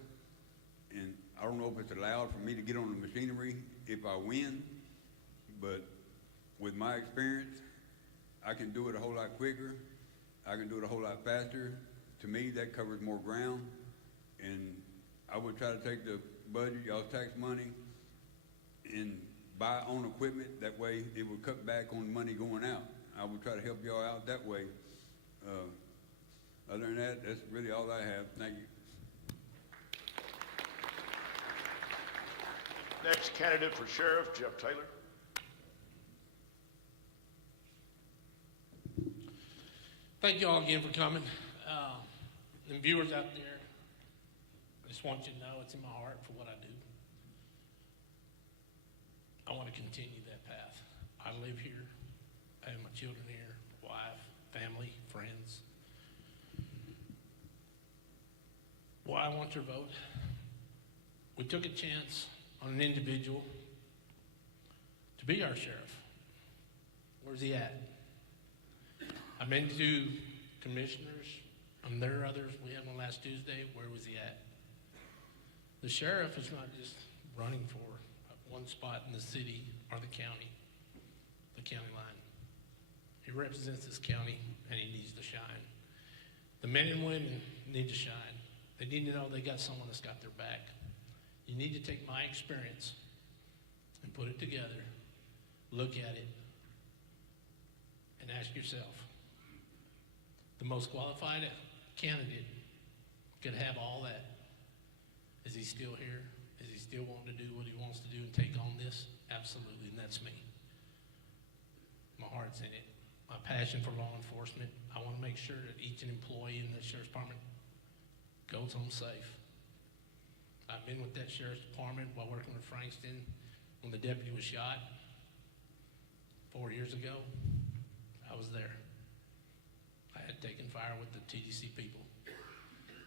and I don't know if it's allowed for me to get on the machinery if I win, but with my experience, I can do it a whole lot quicker. I can do it a whole lot faster. To me, that covers more ground, and I would try to take the budget, y'all's tax money, and buy own equipment. That way, it would cut back on money going out. I would try to help y'all out that way. Other than that, that's really all I have. Thank you. Next candidate for sheriff, Jeff Taylor. Thank you all again for coming. And viewers out there, I just want you to know it's in my heart for what I do. I want to continue that path. I live here. I have my children here, wife, family, friends. Why I want your vote? We took a chance on an individual to be our sheriff. Where's he at? I've been to commissioners, and there are others we had one last Tuesday. Where was he at? The sheriff is not just running for one spot in the city or the county line. He represents this county, and he needs to shine. The men and women need to shine. They need to know they got someone that's got their back. You need to take my experience and put it together, look at it, and ask yourself, the most qualified candidate could have all that. Is he still here? Is he still wanting to do what he wants to do and take on this? Absolutely, and that's me. My heart's in it. My passion for law enforcement. I want to make sure that each employee in the sheriff's department goes home safe. I've been with that sheriff's department while working with Frankston when the deputy was shot. 4 years ago, I was there. I had taken fire with the TDC people,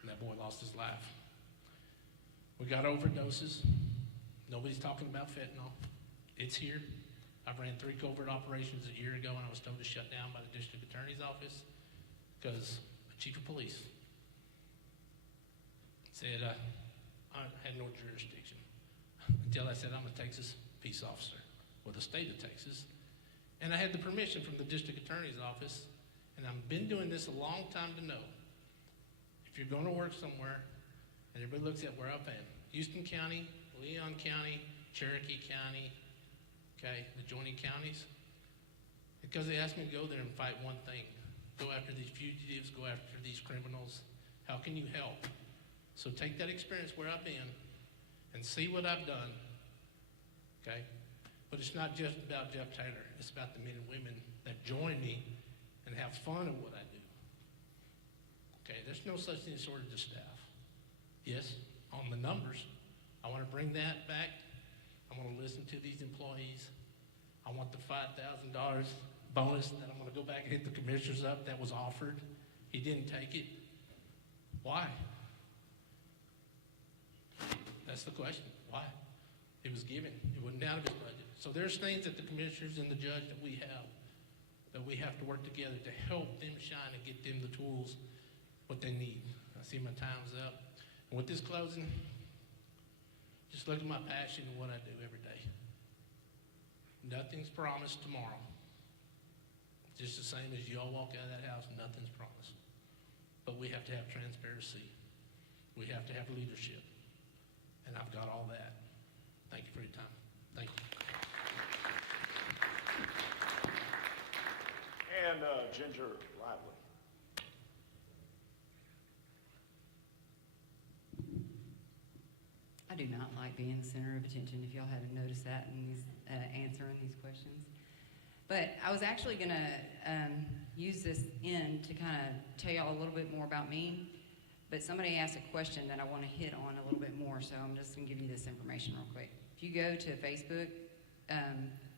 and that boy lost his life. We got overdoses. Nobody's talking about fentanyl. It's here. I've ran 3 covert operations a year ago, and I was told to shut down by the district attorney's office because the chief of police said I had no jurisdiction until I said I'm a Texas peace officer with the state of Texas. And I had the permission from the district attorney's office, and I've been doing this a long time to know. If you're going to work somewhere, and everybody looks at where I've been, Houston County, Leon County, Cherokee County, okay, the adjoining counties, because they asked me to go there and fight one thing: go after these fugitives, go after these criminals. How can you help? So take that experience where I've been and see what I've done, okay? But it's not just about Jeff Taylor. It's about the men and women that join me and have fun at what I do. Okay, there's no such thing as shortage of staff. Yes, on the numbers, I want to bring that back. I want to listen to these employees. I want the $5,000 bonus that I'm going to go back and hit the commissioners up that was offered. He didn't take it. Why? That's the question. Why? It was given. It wasn't out of his budget. So there's things that the commissioners and the judge that we have to work together to help them shine and get them the tools, what they need. I see my time's up. And with this closing, just look at my passion and what I do every day. Nothing's promised tomorrow. Just the same as you all walk out of that house, nothing's promised. But we have to have transparency. We have to have leadership. And I've got all that. Thank you for your time. Thank you. And Ginger Lively. I do not like being the center of attention, if y'all haven't noticed that in these, answering these questions. But I was actually going to use this to kind of tell y'all a little bit more about me. But somebody asked a question that I want to hit on a little bit more, so I'm just going to give you this information real quick. If you go to Facebook,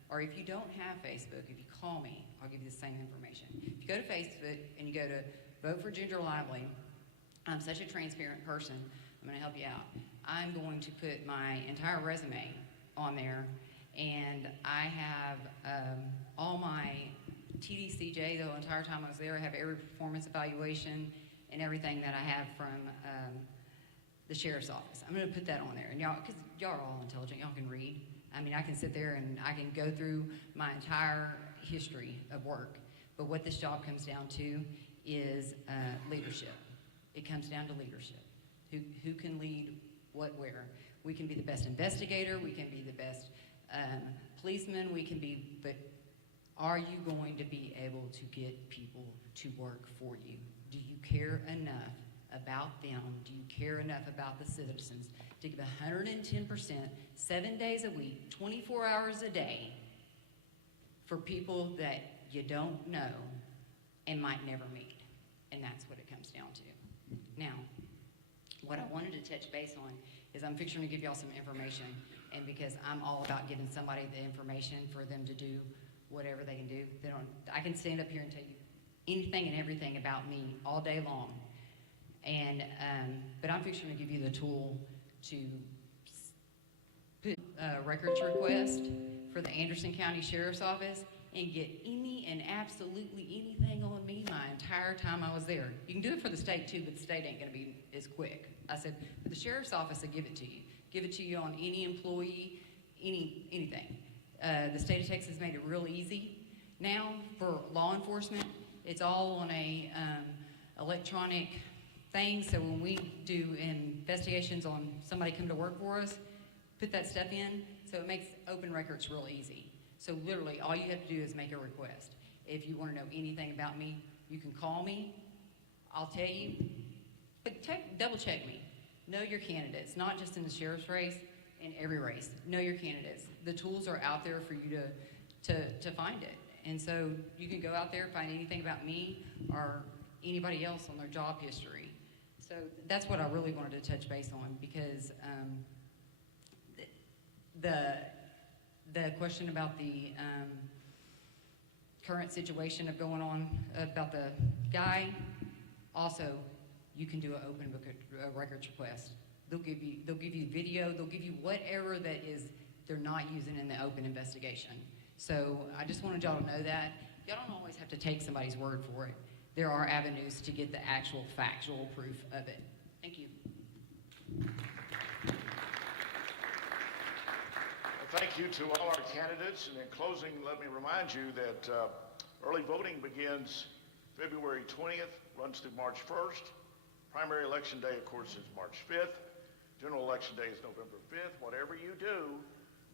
or if you don't have Facebook, if you call me, I'll give you the same information. If you go to Facebook and you go to Vote for Ginger Lively, I'm such a transparent person, I'm going to help you out. I'm going to put my entire resume on there, and I have all my TDCJ, the entire time I was there. I have every performance evaluation and everything that I have from the sheriff's office. I'm going to put that on there, and y'all, because y'all are all intelligent, y'all can read. I mean, I can sit there and I can go through my entire history of work. But what this job comes down to is leadership. It comes down to leadership. Who can lead what where? We can be the best investigator, we can be the best policeman, but are you going to be able to get people to work for you? Do you care enough about them? Do you care enough about the citizens to give 110%, 7 days a week, 24 hours a day for people that you don't know and might never meet? And that's what it comes down to. Now, what I wanted to touch base on is I'm fixing to give y'all some information, and because I'm all about giving somebody the information for them to do whatever they can do. I can stand up here and tell you anything and everything about me all day long. And but I'm fixing to give you the tool to put a records request for the Anderson County Sheriff's Office and get any and absolutely anything on me my entire time I was there. You can do it for the state too, but the state ain't gonna be as quick. I said, for the Sheriff's Office, I give it to you. Give it to you on any employee, anything. The state of Texas made it real easy. Now, for law enforcement, it's all on a electronic thing, so when we do investigations on somebody come to work for us, put that stuff in, so it makes open records real easy. So literally, all you have to do is make a request. If you want to know anything about me, you can call me. I'll tell you, but double check me. Know your candidates, not just in the sheriff's race, in every race. Know your candidates. The tools are out there for you to find it. And so you can go out there, find anything about me or anybody else on their job history. So that's what I really wanted to touch base on, because the question about the current situation of going on about the guy, also, you can do an open book records request. They'll give you video, they'll give you whatever that is they're not using in the open investigation. So I just wanted y'all to know that. Y'all don't always have to take somebody's word for it. There are avenues to get the actual factual proof of it. Thank you. Well, thank you to all our candidates. And in closing, let me remind you that early voting begins February 20th, runs through March 1st. Primary election day, of course, is March 5th. General election day is November 5th. Whatever you do,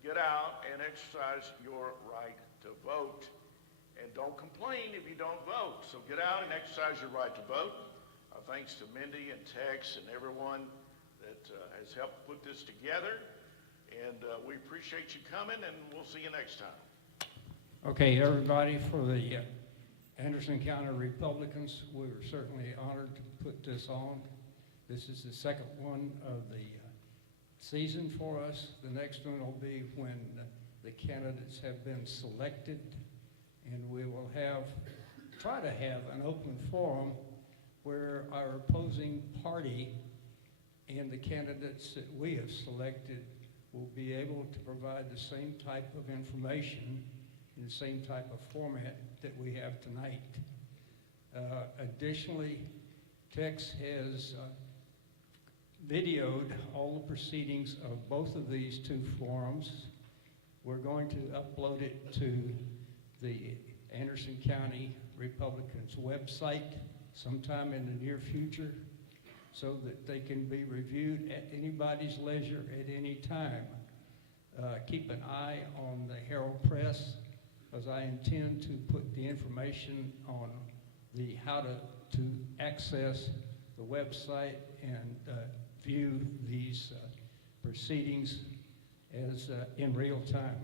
get out and exercise your right to vote. And don't complain if you don't vote. So get out and exercise your right to vote. Thanks to Mindy and Tex and everyone that has helped put this together. And we appreciate you coming, and we'll see you next time. Okay, everybody, for the Anderson County Republicans, we were certainly honored to put this on. This is the second one of the season for us. The next one will be when the candidates have been selected, and we will try to have an open forum where our opposing party and the candidates that we have selected will be able to provide the same type of information in the same type of format that we have tonight. Additionally, Tex has videoed all the proceedings of both of these two forums. We're going to upload it to the Anderson County Republicans website sometime in the near future so that they can be reviewed at anybody's leisure at any time. Keep an eye on the Herald Press, because I intend to put the information on the how to access the website and view these proceedings as in real time.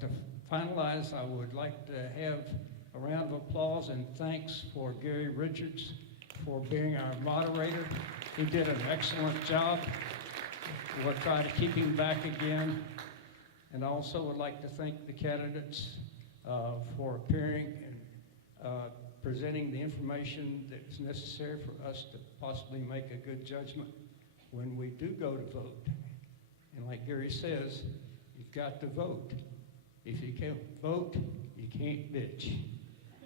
To finalize, I would like to have a round of applause and thanks for Gary Richards for being our moderator. He did an excellent job. We'll try to keep him back again. And also would like to thank the candidates for appearing and presenting the information that is necessary for us to possibly make a good judgment when we do go to vote. And like Gary says, you've got to vote. If you can't vote, you can't bitch.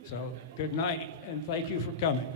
So good night, and thank you for coming.